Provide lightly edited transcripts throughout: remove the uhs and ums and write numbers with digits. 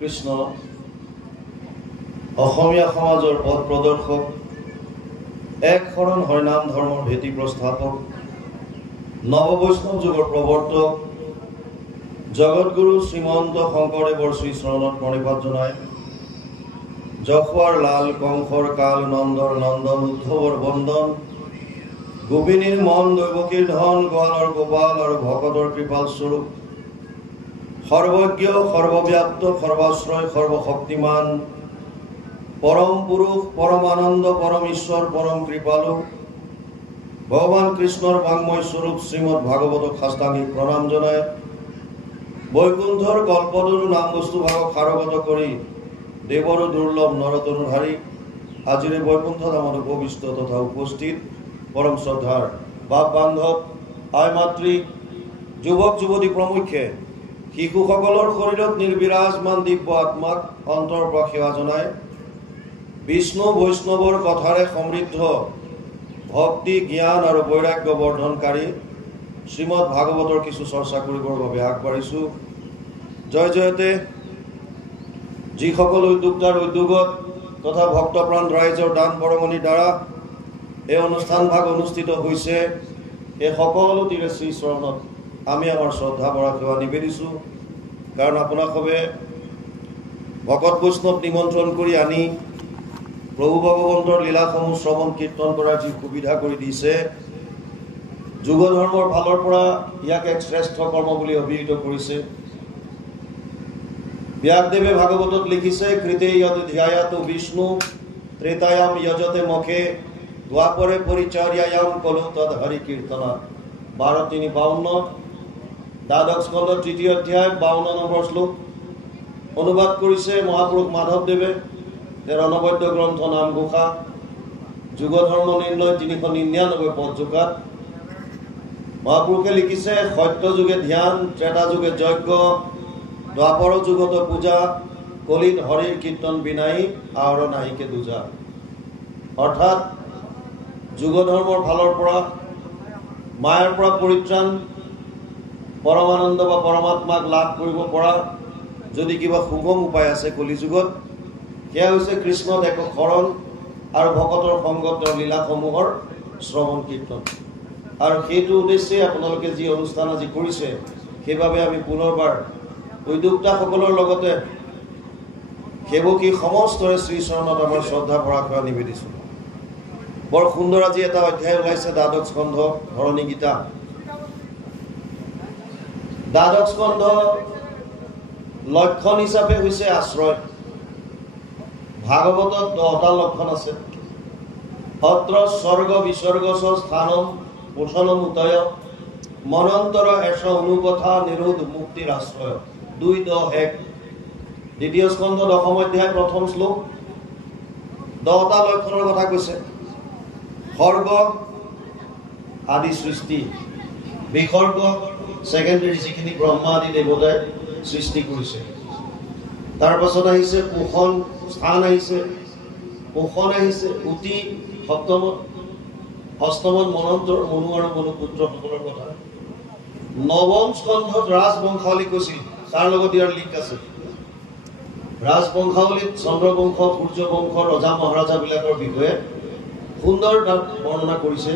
কৃষ্ণ অসমীয়া সমাজৰ পথ প্ৰদৰ্শক, এক শৰণ হৰিনাম ধৰ্মৰ ভেটি প্ৰস্থাপক, নৱবৈষ্ণৱ যুগৰ প্ৰৱৰ্তক, জগতগুৰু শ্ৰীমন্ত শংকৰদেৱৰ শ্ৰীচৰণত প্ৰণিপাত জনায়। যশোৱাৰ লাল, কংসৰ কাল, নন্দৰ নন্দন, উদ্ধৱৰ বন্দন, গোপিনীৰ মন, দৈৱকীৰ ধন, গোৱালৰ গোপাল আৰু ভকতৰ কৃপাল স্বৰূপ, সৰ্বজ্ঞ, সৰ্বব্যাপ্ত, সৰ্বাশ্ৰয়, সৰ্বশক্তিমান, পৰম পুৰুষ, পৰমানন্দ, পৰম ঈশ্বৰ, পৰম কৃপালু ভগৱান কৃষ্ণৰ বাংময় স্বৰূপ শ্ৰীমদ ভাগৱতক সাষ্টাংগিক প্ৰণাম জনায়। বৈকুণ্ঠৰ কল্পতৰু নাম বস্তু ভাগক সাৰগত কৰি দেৱৰো দুৰ্লভ নৰতনুধাৰী আজিৰে বৈকুণ্ঠ ধামত উপবিষ্ট তথা উপস্থিত পৰম শ্ৰদ্ধাৰ বাপ বান্ধৱ, আই মাতৃ, যুৱক যুৱতী প্ৰমুখ্যে শিশুসকলৰ শৰীৰত নিৰ্বিৰাজমান দিব্য আত্মাক অন্তৰ পৰা সেৱা জনায়। বিষ্ণু বৈষ্ণৱৰ কথাৰে সমৃদ্ধ ভক্তি, জ্ঞান আৰু বৈৰাগ্য বৰ্ধনকাৰী শ্ৰীমদ ভাগৱতৰ কিছু চৰ্চা কৰিবৰ বাবে আগবাঢ়িছোঁ। জয় জয়তে যিসকল উদ্যোক্তাৰ উদ্যোগত তথা ভক্তপ্ৰাণ ৰাইজৰ দান বৰঙণিৰ দ্বাৰা এই অনুষ্ঠান ভাগ অনুষ্ঠিত হৈছে, এই সকলোটিৰে শ্ৰীচৰণত আমি আমাৰ শ্ৰদ্ধা বৰা সেৱা নিবেদিছোঁ। কাৰণ আপোনাসবে ভকত বৈষ্ণৱ নিমন্ত্ৰণ কৰি আনি প্ৰভু ভগৱন্তৰ লীলাসমূহ শ্ৰৱণ কীৰ্তন কৰাৰ যি সুবিধা কৰি দিছে, যুগ ধৰ্মৰ ফালৰ পৰা ইয়াক এক শ্ৰেষ্ঠ কৰ্ম বুলি অভিহিত কৰিছে। ব্যাসদেৱে ভাগৱতত লিখিছে, কৃতে য়দ ধ্যায়াতো বিষ্ণু ত্ৰেতায়াম যজতে মখে দ্বাপৰে পৰিচৰ্যায়াম কলো তদ হৰি কীৰ্তনা। 12:3-52 দ্বাদশ স্কন্ধ 3য় অধ্যায় 52 নম্বৰ শ্লোক অনুবাদ কৰিছে মহাপুৰুষ মাধৱদেৱে। তেওঁৰ অনবদ্য গ্ৰন্থ নামঘোষা, যুগ ধৰ্ম নিৰ্ণয় 399 পদযোগাত মহাপুৰুষে লিখিছে, সত্য যুগে ধ্যান, ত্ৰেতা যুগে যজ্ঞ, দ্বাপৰ যুগত পূজা, কলিত হৰিৰ কীৰ্তন বিনাই আৰু নাহিকে দুজা। অৰ্থাৎ যুগ ধৰ্মৰ ফালৰ পৰা মায়াৰ পৰা পৰিত্ৰাণ, পৰমানন্দ বা পৰমাত্মাক লাভ কৰিব পৰা যদি কিবা সুগম উপায় আছে কলিযুগত, সেয়া হৈছে কৃষ্ণত এক শৰণ আৰু ভকতৰ সংগত লীলাসমূহৰ শ্ৰৱণ কীৰ্তন। আৰু সেইটো উদ্দেশ্যে আপোনালোকে যি অনুষ্ঠান আজি কৰিছে, সেইবাবে আমি পুনৰবাৰ উদ্যোক্তাসকলৰ লগতে সেৱকী সমস্তৰে শ্ৰীচৰণত আমাৰ শ্ৰদ্ধা পৰা সেৱা নিবেদিছোঁ। বৰ সুন্দৰ আজি এটা অধ্যায় ওলাইছে, দ্বাদশ স্কন্ধ ধৰণী গীতা। দ্বাদশ স্কন্ধ লক্ষণ হিচাপে হৈছে আশ্ৰয়। ভাগৱতত 10টা লক্ষণ আছে। অত্ৰ স্বৰ্গ বিসৰ্গ স্থানম পোষণম উতয় মনন্তৰ এষ অনুকথা নিৰোধ মুক্তিৰ আশ্ৰয়। 2:10 দ্বিতীয় স্কন্ধ 10ম অধ্যায় 1ম শ্লোক 10টা লক্ষণৰ কথা কৈছে। সৰ্গ আদি সৃষ্টি, বিসৰ্গ ছেকেণ্ডেৰী যিখিনি ব্ৰহ্মা আদি দেৱতাই সৃষ্টি কৰিছে। তাৰ পাছত আহিছে পোষণ, স্থান আহিছে, পোষণ আহিছে, উতি সপ্তমত, অষ্টমত মনন্তৰ মনু আৰু মনুপুত্ৰসকলৰ কথা। নৱম স্কন্ধত ৰাজবংশাৱলী কৈছিল, তাৰ লগত ইয়াৰ লিংক আছে। ৰাজবংশাৱলীত চন্দ্ৰবংশ, সূৰ্যবংশ, ৰজা মহাৰাজাবিলাকৰ বিষয়ে সুন্দৰ তাত বৰ্ণনা কৰিছে।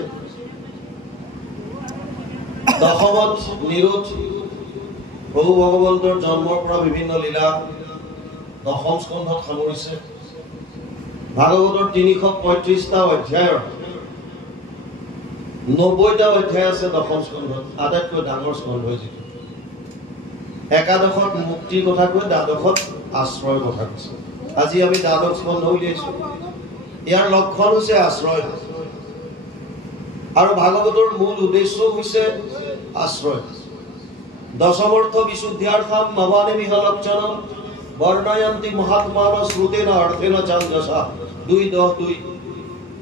দশমত নিৰোধ, প্ৰভু ভগৱন্তৰ জন্মৰ পৰা বিভিন্ন লীলা 10ম স্কন্ধত সামৰিছে। ভাগৱতৰ 335টা অধ্যায়ৰ 90টা অধ্যায় আছে 10ম স্কন্ধত, আটাইতকৈ ডাঙৰ স্কন্ধ যিটো। একাদশত মুক্তিৰ কথা কৈ, দ্বাদশত আশ্ৰয়ৰ কথা কৈছে। আজি আমি দ্বাদশ স্কন্ধ উলিয়াইছো। ইয়াৰ লক্ষণ হৈছে আশ্ৰয়, আৰু ভাগৱতৰ মূল উদ্দেশ্য হৈছে আশ্ৰয়। দশমৰ্থ বিশুদ্ধ্যাৰ্থম নবানিমিহ লক্ষণম বৰ্ণয়ন্তি মহাত্মান শ্ৰুতেন অৰ্থেন চাঞ্জসা। 2:10-2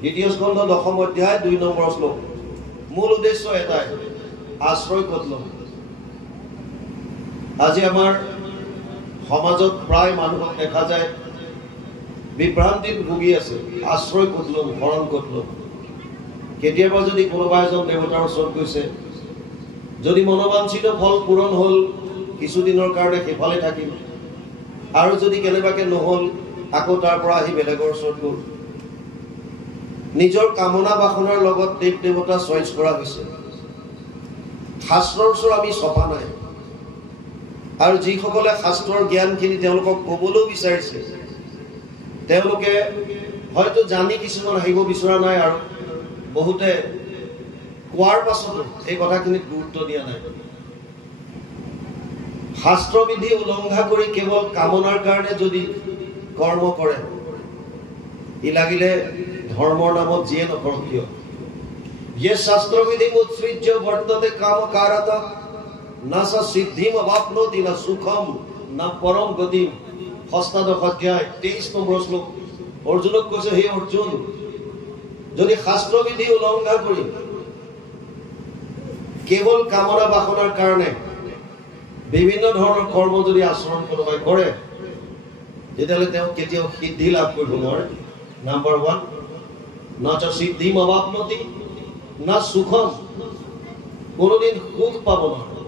দ্বিতীয় স্কন্ধ 10ম অধ্যায় 2 নম্বৰ শ্লোক। মূল উদ্দেশ্য এটাই, আশ্ৰয় ক'ত ল'ম। আজি আমাৰ সমাজত প্ৰায় মানুহক দেখা যায় বিভ্ৰান্তিত ভুগি আছে, আশ্ৰয় ক'ত ল'ম, শৰণ ক'ত ল'ম। কেতিয়াবা যদি কোনোবা এজন দেৱতাৰ ওচৰত গৈছে, যদি মনোবাঞ্ছিত ফল পূৰণ হ'ল, কিছুদিনৰ কাৰণে সেইফালে থাকিম। আৰু যদি কেনেবাকে নহল আকৌ তাৰ পৰা আহি বেলেগৰ ওচৰত গ'ল। নিজৰ কামনা বাসনাৰ লগত দেৱ দেৱতা চইচ কৰা হৈছে। শাস্ত্ৰৰ ওচৰত আমি চপা নাই। আৰু যিসকলে শাস্ত্ৰৰ জ্ঞানখিনি তেওঁলোকক ক'বলৈও বিচাৰিছে, তেওঁলোকে হয়তো জানি কিছুমান আহিব বিচৰা নাই, আৰু বহুতে কোৱাৰ পাছতো এই কথাখিনিত গুৰুত্ব দিয়া নাই। শাস্ত্ৰবিধি উলংঘা কৰি কেৱল কামনাৰ কাৰণে যদি কৰ্ম কৰে, ই লাগিলে ধৰ্মৰ নামত যিয়ে নকৰক কিয়। ये शास्त्रविधि उत्सृज्य वर्तते कामकारत न स सिद्धिम अवाप्नोति न सुखम न परम गतिम। ষষ্ঠদশ অধ্যায় 23 নম্বৰ শ্লোক। অৰ্জুনক কৈছে, হে অৰ্জুন, যদি শাস্ত্ৰবিধি উলংঘা কৰি কেৱল কামনা বাসনাৰ কাৰণে বিভিন্ন ধৰণৰ কৰ্ম যদি আচৰণ কোনোবাই কৰে, তেতিয়াহ'লে তেওঁ কেতিয়াও সিদ্ধি লাভ কৰিব নোৱাৰে। নাম্বাৰ 1, ন চ সিদ্ধিম অৱাপ্নতি না সুখম, কোনোদিন সুখ পাব নোৱাৰে,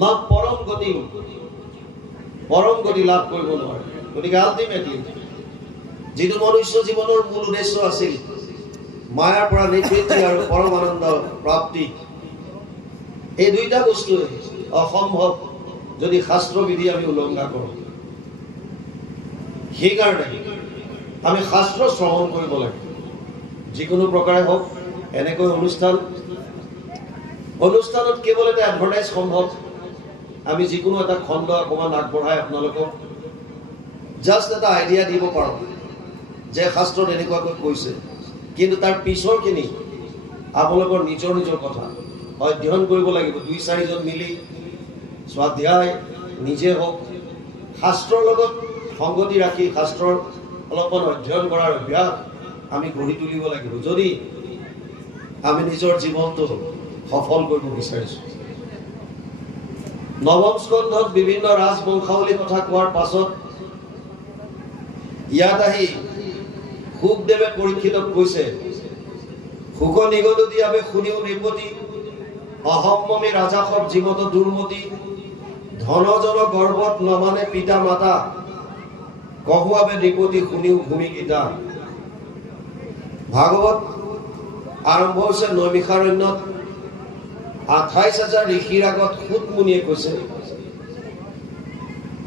না পৰম গতি, পৰম গতি লাভ কৰিব নোৱাৰে। গতিকে আল্টিমেটলি যিটো মনুষ্য জীৱনৰ মূল উদ্দেশ্য আছিল, মায়াৰ পৰা নিবৃত্তি আৰু পৰম আনন্দ প্ৰাপ্তি, এই দুইটা বস্তু অসম্ভৱ যদি শাস্ত্ৰবিধি আমি উলংঘা কৰোঁ। সেইকাৰণে আমি শাস্ত্ৰ শ্ৰৱণ কৰিব লাগে। যিকোনো প্ৰকাৰে হওক, এনেকৈ অনুষ্ঠানত কেৱল এটা এডভাৰটাইজ সম্ভৱ। আমি যিকোনো এটা খণ্ড অকণমান আগবঢ়াই আপোনালোকক জাষ্ট এটা আইডিয়া দিব পাৰোঁ যে শাস্ত্ৰত এনেকুৱাকৈ কৈছে, কিন্তু তাৰ পিছৰখিনি আপোনালোকৰ নিজৰ নিজৰ কথা অধ্যয়ন কৰিব লাগিব। 2-4জন মিলি স্বাধ্যায় নিজে হওক, শাস্ত্ৰৰ লগত সংগতি ৰাখি শাস্ত্ৰৰ অলপমান অধ্যয়ন কৰাৰ অভ্যাস আমি গঢ়ি তুলিব লাগিব, যদি আমি নিজৰ জীৱনটো সফল কৰিব বিচাৰিছোঁ। নৱম স্কন্ধত বিভিন্ন ৰাজবংশাৱলী কথা কোৱাৰ পাছত ইয়াত আহি শুকদেৱে পৰীক্ষিতক কৈছে, শুক নিগদতি আবে শুনিও নিৰ্মতি, অহম্মমী ৰাজাসৱ জীৱত দুৰ্মতি, ধনজন গৰ্ভত নমানে পিতা মাতা, কহুৱাবে নিপতি শুনিও ভূমি গীতা। ভাগৱত আৰম্ভ হৈছে নৈমিষাৰণ্যত। 28,000 ঋষিৰ আগত সুত মুনিয়ে কৈছে।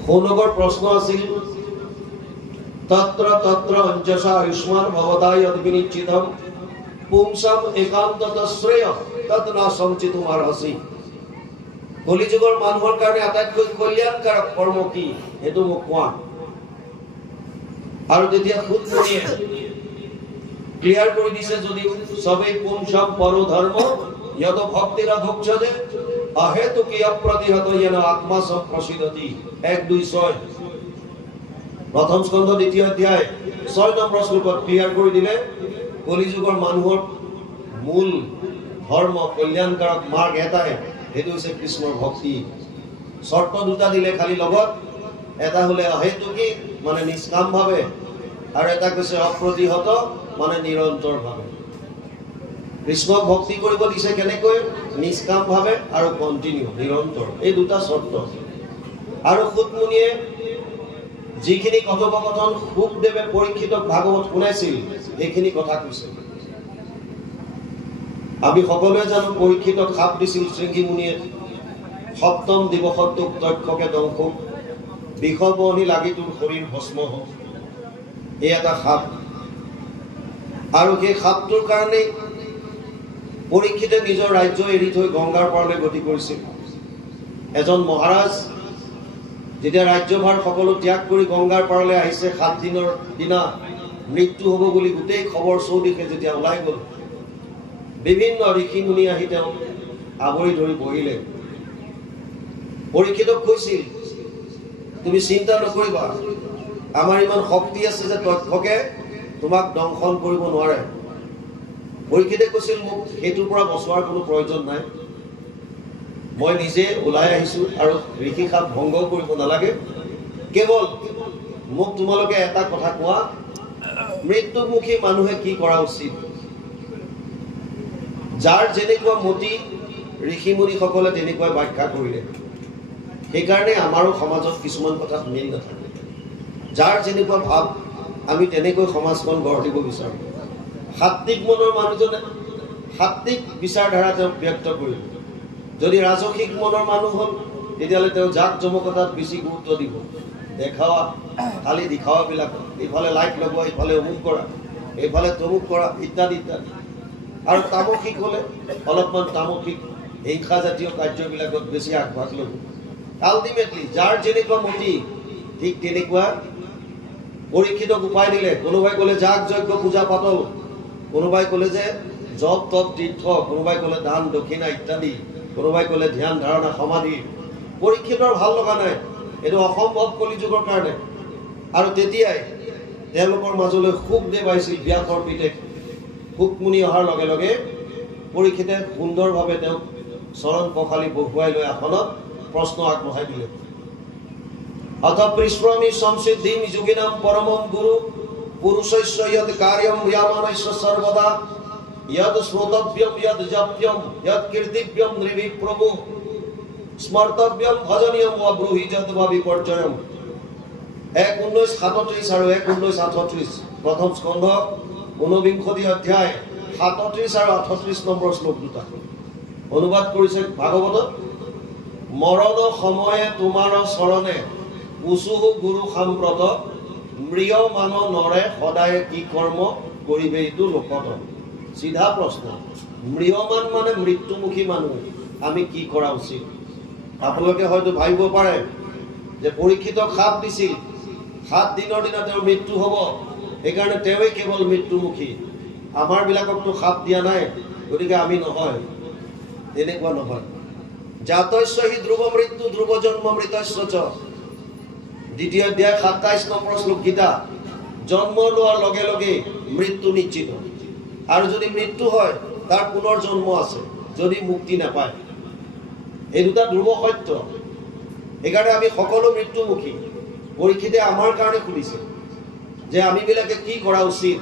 সৌনকৰ প্ৰশ্ন আছিল, তত্ৰ তত্ৰ অঞ্জসা আয়ুষ্মান ভৱতায় অদ্বিনিশ্চিতম পুংসাম একান্তত শ্ৰেয় তৎ ন সঞ্চিতুম আৰ্হসি। কলিযুগৰ মানুহৰ কাৰণে আটাইতকৈ কল্যাণকাৰক কৰ্ম কি, সেইটো মোক কোৱা। আৰু তেতিয়া সুত মুনিয়ে ক্লিয়াৰ কৰি দিছে, যদি সবেই পুংসাম পৰো ধৰ্ম यद भक्तिर भोक्षजे अहेतु की अप्रतिहत येन आत्मा सब प्रसिद्धति। 1-2-6 प्रथम स्कंध द्वितीय अध्याय 6 নম্বৰ শ্লোকত ক্লিয়াৰ কৰি দিলে, কলিযুগৰ মানুহৰ মূল ধৰ্ম কল্যাণকাৰক মাৰ্গ এটাই, সেইটো হৈছে কৃষ্ণৰ ভক্তি। শৰ্ত দুটা দিলে খালি লগত, এটা হলে অহেতুকি মানে নিষ্কাম ভাৱে, আৰু এটা কৈছে অপ্ৰতিহত মানে নিৰন্তৰ ভাৱে। কৃষ্ণক ভক্তি কৰিব দিছে কেনেকৈ, নিষ্কাম ভাৱে আৰু কণ্টিনিউ নিৰন্তৰ, এই দুটা শৰ্ত। আৰু সুত মুনিয়ে যিখিনি কথোপকথন শুকদেৱে পৰীক্ষিতক ভাগৱত শুনাইছিল, সেইখিনি কথা কৈছে। আমি সকলোৱে জানো পৰীক্ষিতক শাপ দিছিল শৃংগী মুনিয়ে, সপ্তম দিৱসত তোক দক্ষকে দংশ, বিষবনি লাগি তোৰ শৰীৰ ভস্ম হওক, এই এটা শাপ। আৰু সেই শাপটোৰ কাৰণেই পৰীক্ষিতে নিজৰ ৰাজ্য এৰি থৈ গংগাৰ পাৰলৈ গতি কৰিছিল। এজন মহাৰাজ যেতিয়া ৰাজ্যভাৰ সকলো ত্যাগ কৰি গংগাৰ পাৰলৈ আহিছে, 7 দিনৰ দিনা মৃত্যু হ'ব বুলি গোটেই খবৰ চৌদিশে যেতিয়া ওলাই গ'ল, বিভিন্ন ঋষি মুনি আহি তেওঁক আৱৰি ধৰি বহিলে। পৰীক্ষিতক কৈছিল, তুমি চিন্তা নকৰিবা, আমাৰ ইমান শক্তি আছে যে তক্ষকে তোমাক দংশন কৰিব নোৱাৰে। পৰীক্ষিতে কৈছিল, মোক সেইটোৰ পৰা বচোৱাৰ কোনো প্ৰয়োজন নাই, মই নিজে ওলাই আহিছো আৰু ঋষি শাপ ভংগ কৰিব নালাগে। কেৱল মোক তোমালোকে এটা কথা কোৱা, মৃত্যুমুখী মানুহে কি কৰা উচিত। যাৰ যেনেকুৱা মতি ঋষিমুনিসকলে তেনেকুৱাই ব্যাখ্যা কৰিলে। সেইকাৰণে আমাৰো সমাজত কিছুমান কথাত মিল নাথাকে। যাৰ যেনেকুৱা ভাৱ আমি তেনেকৈ সমাজখন গঢ় দিব বিচাৰোঁ। সাত্বিক মনৰ মানুহজনে সাত্বিক বিচাৰধাৰা তেওঁ ব্যক্ত কৰিব। যদি ৰাজসিক মনৰ মানুহ হ'ল তেতিয়াহ'লে তেওঁ জাক জমকতাত বেছি গুৰুত্ব দিব। দেখাৱা খালি দেখাৱাবিলাক, এইফালে লাইট লগোৱা, এইফালে অমুক কৰা, এইফালে তমুক কৰা, ইত্যাদি ইত্যাদি। আৰু তামসিক হ'লে অলপমান তামসিক হিংসাজাতীয় কাৰ্যবিলাকত বেছি আগভাগ ল'ব। আল্টিমেটলি যাৰ যেনেকুৱা মতি ঠিক তেনেকুৱা পৰীক্ষিতক উপায় দিলে। কোনোবাই ক'লে যাগ যজ্ঞ পূজা পাতল, কোনোবাই ক'লে যে জপ তপ তীৰ্থ, কোনোবাই ক'লে দান দক্ষিণা ইত্যাদি, কোনোবাই ক'লে ধ্যান ধাৰণা সমাধি। পৰীক্ষিতৰ ভাল লগা নাই, এইটো অসম্ভৱ কলিযুগৰ কাৰণে। আৰু তেতিয়াই তেওঁলোকৰ মাজলৈ সুখদেৱ আহিছিল, ব্যাসৰ পিতেক সুকমুনি অহাৰ লগে লগে পৰীক্ষিতে সুন্দৰভাৱে তেওঁক চৰণ পখালি বহুৱাই লৈ আসনত প্ৰশ্ন আগবঢ়াই দিলে। অথ পৃষ্ঠমি সংসিদ্ধিম যোগিনাম পৰমম গুৰু পুৰুষস্য য়দ কাৰ্যম য়ামানস্য সৰ্বদা য়দ শ্ৰোতব্যম য়দ জপ্যম য়দ কীৰ্তিব্যম নৃভি প্ৰভু স্মৰ্তব্যম ভজনীয়ম वा ব্ৰূহি যদ वा বিপৰ্যয়ম। ১:১৯:৩৭ আৰু ১:১৯:৩৮ প্ৰথম স্কন্ধ ২৯ অধ্যায় ৩৭ আৰু ৩৮ নম্বৰ শ্লোক দুটা অনুবাদ কৰিছে ভাগৱতত। মৰণ সময়ে তোমাৰ চৰণে উচুহু গুৰু সাম্প্ৰত মৃয় মান নৰে সদায় কি কৰ্ম কৰিবে এইটো লোকত। চিধা প্ৰশ্ন। মৃয়মান মানে মৃত্যুমুখী মানুহ, আমি কি কৰা উচিত? আপোনালোকে হয়তো ভাবিব পাৰে যে পৰীক্ষিতক শাপ দিছিল, ৭ দিনৰ দিনা তেওঁৰ মৃত্যু হ'ব, সেইকাৰণে তেওঁই কেৱল মৃত্যুমুখী, আমাৰ বিলাককতো শাপ দিয়া নাই, গতিকে আমি নহয়। তেনেকুৱা নহয়। জাতস্য হি ধ্ৰুৱ মৃত্যু ধ্ৰুৱ জন্ম মৃতস্য চ। ২য় অধ্যায় ২৭ নম্বৰ শ্লোক গীতা। জন্ম লোৱাৰ লগে লগে মৃত্যু নিশ্চিত, আৰু যদি মৃত্যু হয় তাৰ পুনৰ জন্ম আছে যদি মুক্তি নাপায়। এই দুটা ধ্ৰুৱ সত্য। সেইকাৰণে আমি সকলো মৃত্যুমুখী। পৰীক্ষিতে আমাৰ কাৰণে খুলিছে যে আমিবিলাকে কি কৰা উচিত।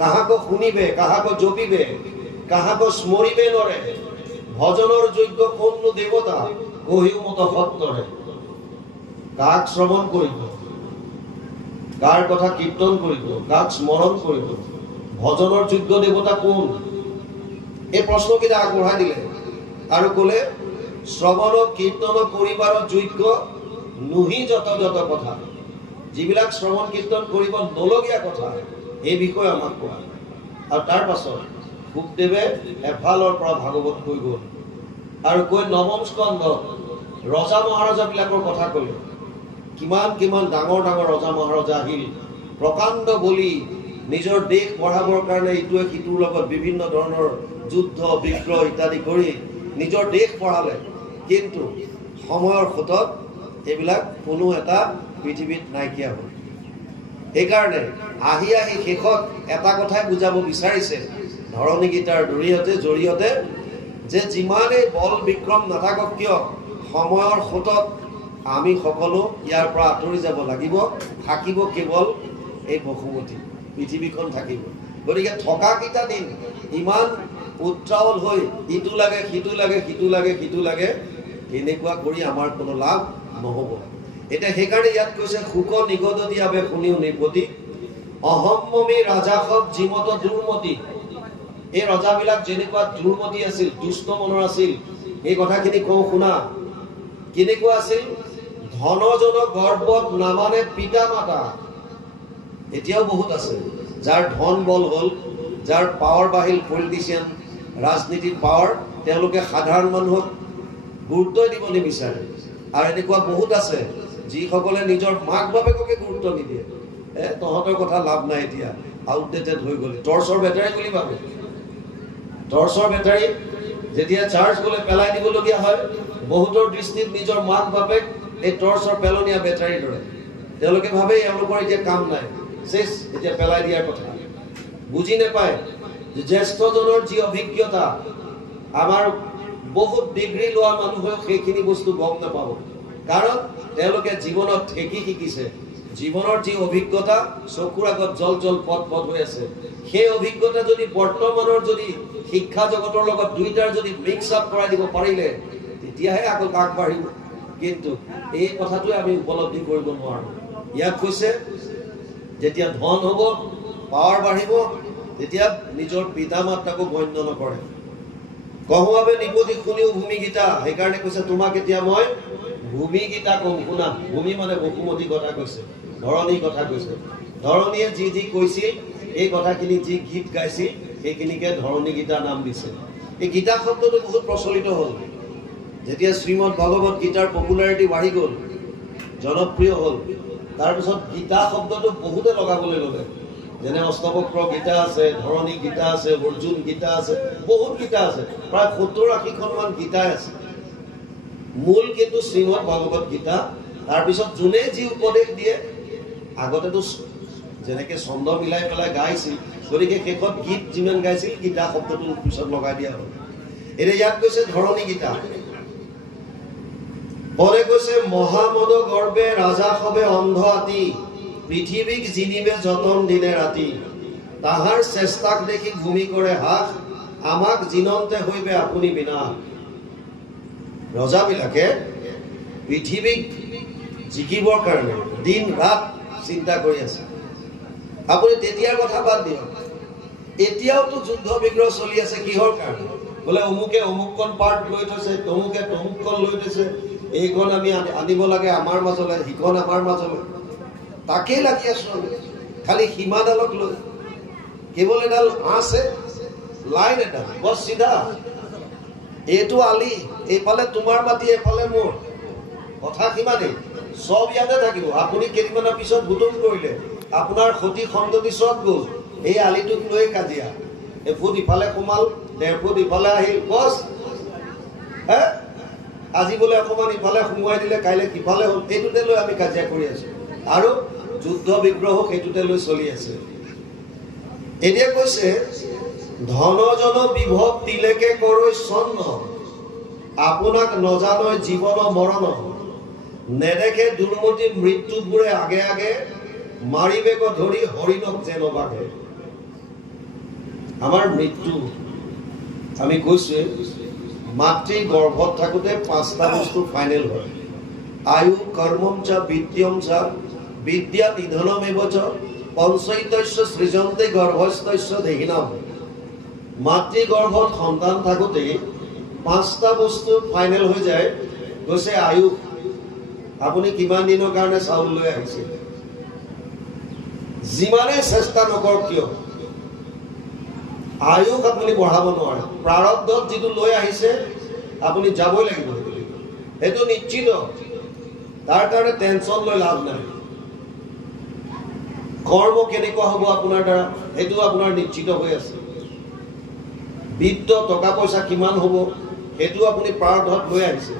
কাহাকো শুনিবে, কাহাকো জপিবে, কাহাকো স্মৰিবে নৰে, ভজনৰ যোগ্য কোননো দেৱতা কহিও মত সত্তৰে। কাক শ্ৰৱণ কৰিব, কাৰ কথা কীৰ্তন কৰিব, কাক স্মৰণ কৰিব, ভজনৰ যোগ্য দেৱতা কোন? এই প্ৰশ্নকেইটা আগবঢ়াই দিলে আৰু ক'লে শ্ৰৱণ কীৰ্তন কৰিবাৰ যোগ্য নুহি যত যত কথা। যিবিলাক শ্ৰৱণ কীৰ্তন কৰিব নলগীয়া কথা, এই বিষয়ে আমাক কোৱা। আৰু তাৰ পাছত সুখদেৱে এফালৰ পৰা ভাগৱত কৈ গ'ল আৰু কৈ ৯ম স্কন্ধ ৰজা মহাৰজাবিলাকৰ কথা ক'লে। কিমান কিমান ডাঙৰ ডাঙৰ ৰজা মহাৰজা আহিল, প্ৰকাণ্ড বলি, নিজৰ দেশ বঢ়াবৰ কাৰণে ইটোৱে সিটোৰ লগত বিভিন্ন ধৰণৰ যুদ্ধ বিগ্ৰহ ইত্যাদি কৰি নিজৰ দেশ বঢ়ালে। কিন্তু সময়ৰ সোঁতত এইবিলাক কোনো এটা পৃথিৱীত নাইকিয়া হ'ল। সেইকাৰণে আহি আহি শেষত এটা কথাই বুজাব বিচাৰিছে ধৰণী গীতাৰ জৰিয়তে যে যিমানেই বল বিক্ৰম নাথাকক কিয়, সময়ৰ সোঁতত আমি সকলো ইয়াৰ পৰা আঁতৰি যাব লাগিব। থাকিব কেৱল এই বসুমতী, পৃথিৱীখন থাকিব। গতিকে থকাকেইটা দিন ইমান উত্ৰাৱল হৈ ইটো লাগে সিটো লাগে, সিটো লাগে সিটো লাগে, এনেকুৱা কৰি আমাৰ কোনো লাভ নহ'ব। এতিয়া সেইকাৰণে ইয়াত কৈছে সুখ নিগদ দিয়াবে শুনিও নিপতি অহম্মমী ৰাজাসৱ জীমত দুৰ্মতি। এই ৰজাবিলাক যেনেকুৱা দুৰ্মতি আছিল, দুষ্ট মনৰ আছিল, এই কথাখিনি কওঁ শুনা। কেনেকুৱা আছিল? ধনজন গৰ্বত নামানে পিতা মাতা। এতিয়াও বহুত আছে যাৰ ধন বল হ'ল, যাৰ পাৱাৰ বাঢ়িল, পলিটিচিয়ান, ৰাজনীতিৰ পাৱাৰ, তেওঁলোকে সাধাৰণ মানুহক গুৰুত্বই দিব নিবিচাৰে। আৰু এনেকুৱা বহুত আছে যিসকলে নিজৰ মাক বাপেককে গুৰুত্ব নিদিয়ে। তহঁতৰ কথা লাভ নাই, এতিয়া আউটডেটেড হৈ গ'ল। টৰ্চৰ বেটাৰী বুলি ভাবে। টৰ্চৰ বেটাৰী যেতিয়া চাৰ্জ গ'লে পেলাই দিবলগীয়া হয়, বহুতৰ দৃষ্টিত নিজৰ মাক বাপেক এই টৰ্চৰ পেলনীয়া বেটাৰীৰ দৰে। তেওঁলোকে ভাবে এওঁলোকৰ এতিয়া কাম নাই, শেষ, এতিয়া পেলাই দিয়াৰ কথা। বুজি নাপায় যে জ্যেষ্ঠজনৰ যি অভিজ্ঞতা, আমাৰ বহুত ডিগ্ৰী লোৱা মানুহেও সেইখিনি বস্তু গম নাপাব, কাৰণ তেওঁলোকে জীৱনত ঠেকি শিকিছে। জীৱনৰ যি অভিজ্ঞতা চকুৰ আগত জল জল পথ পথ হৈ আছে, সেই অভিজ্ঞতা যদি বৰ্তমানৰ যদি শিক্ষা জগতৰ লগত দুইটাৰ যদি মিক্স আপ কৰাই দিব পাৰিলে তেতিয়াহে আগবাঢ়িব। কিন্তু এই কথাটোৱে আমি উপলব্ধি কৰিব নোৱাৰো। ইয়াক কৈছে যেতিয়া ধন হ'ব পাৱাৰ বাঢ়িব তেতিয়া নিজৰ পিতা মাতাকো গণ্য নকৰে কহুৱাবে নিপতি শুনিও ভূমি গীতা সেইকাৰণে কৈছে তোমাক এতিয়া মই ভূমি গীতা কম শুনা ভূমি মানে বসুমতী কথা কৈছে ধৰণী কথা কৈছে ধৰণীয়ে যি যি কৈছিল এই কথাখিনি যি গীত গাইছিল সেইখিনিকে ধৰণী গীতা নাম দিছে এই গীতা শব্দটো বহুত প্ৰচলিত হ'ল যেতিয়া শ্ৰীমদ ভগৱত গীতাৰ পপুলাৰিটি বাঢ়ি গ'ল জনপ্ৰিয় হ'ল তাৰপিছত গীতা শব্দটো বহুতে লগাবলৈ ল'লে যেনে অষ্টবক্ৰ গীতা আছে ধৰণী গীতা আছে অৰ্জুন গীতা আছে বহুত গীতা আছে প্ৰায় 70-80খনমান গীতাই আছে মূল কিন্তু শ্ৰীমদ ভগৱত গীতা তাৰপিছত যোনে যি উপদেশ দিয়ে আগতেতো যেনেকৈ ছন্দ মিলাই পেলাই গাইছিল গতিকে শেষত গীত যিমান গাইছিল গীতা শব্দটো পিছত লগাই দিয়া হ'ল এতিয়া ইয়াত কৈছে ধৰণী গীতা পরে কৈছে মহামদ গর্বে রাজা হবে অন্ধ আতি পৃথিবীক জিনিবে যতন দিনে রাতি তাহার চেষ্টাক দেখি ভূমি করে হাস আমাক জিনন্তে হইবে আপুনি বিনা ৰজাবিলাকে পৃথিবীক জিকিবৰ কাৰণে দিন ৰাত চিন্তা কৰি আছে আপুনি তেতিয়াৰ কথা বাদ দিয়ক এতিয়াওতো যুদ্ধ বিগ্ৰহ চলি আছে কিহৰ কাৰণে বোলে অমুকে অমুকখন পাৰ্ট লৈ থৈছে তমুকে তমুকখন লৈ থৈছে এইখন আমি আনিব লাগে আমাৰ মাজলৈ সিখন আমাৰ মাজলৈ তাকেই লাগি আছো খালি সীমাডালক লৈ কেৱল এডাল আছে লাইন এটা বস চিধা এইটো আলি এইফালে তোমাৰ মাটি এইফালে মোৰ কথা সিমানেই সব ইয়াতে থাকিব আপুনি কেইদিনমানৰ পিছত ভুটুম কৰিলে আপোনাৰ সতি সন্ততি সব গ'ল এই আলিটোক লৈ কাজিয়া এফুট ইফালে সোমাল 1.5 ফুট ইফালে আহিল বস হে আজি বোলে অকমান ইফালে সোমোৱাই দিলে কাইলে কিফালে হ'ল এইটোতে লৈ আমি কাজিয়া কৰি আছো আৰু যুদ্ধ বিগ্ৰহ এইটোতে লৈ চলি আছে এতিয়া কৈছে ধনজন বিভৱ তিলেকে কৰৈ চন্ন আপোনাক নজানৈ জীৱন মৰণ নেদেখে দুৰ্মতি মৃত্যুবোৰে আগে আগে মাৰিবেক ধৰি হৰিণক যেন বাঘে আমাৰ মৃত্যু আমি কৈছে মাতৃ গৰ্ভত থাকোতে 5টা বস্তু ফাইনেল হয় আয়ু কৰ্মম চ বিদ্যম চ বিদ্যা নিধনমেব চ পঞ্চৈতস্য সৃজন্তে গৰ্ভস্থস্য দেহিনাম মাতৃ গৰ্ভত সন্তান থাকোতে 5টা বস্তু ফাইনেল হৈ যায় কৈছে আয়ু আপুনি কিমান দিনৰ কাৰণে চাউল লৈ আহিছে যিমানে চেষ্টা নকৰক কিয় আয়ুক আপুনি বঢ়াব নোৱাৰে প্ৰাৰব্ধত যিটো লৈ আহিছে আপুনি যাবই লাগিব সেইটো নিশ্চিত তাৰ কাৰণে টেনচন লৈ লাভ নাই কৰ্ম কেনেকুৱা হ'ব আপোনাৰ দ্বাৰা সেইটো আপোনাৰ নিশ্চিত হৈ আছে বিত্ত টকা পইচা কিমান হ'ব সেইটো আপুনি প্ৰাৰব্ধত লৈ আহিছে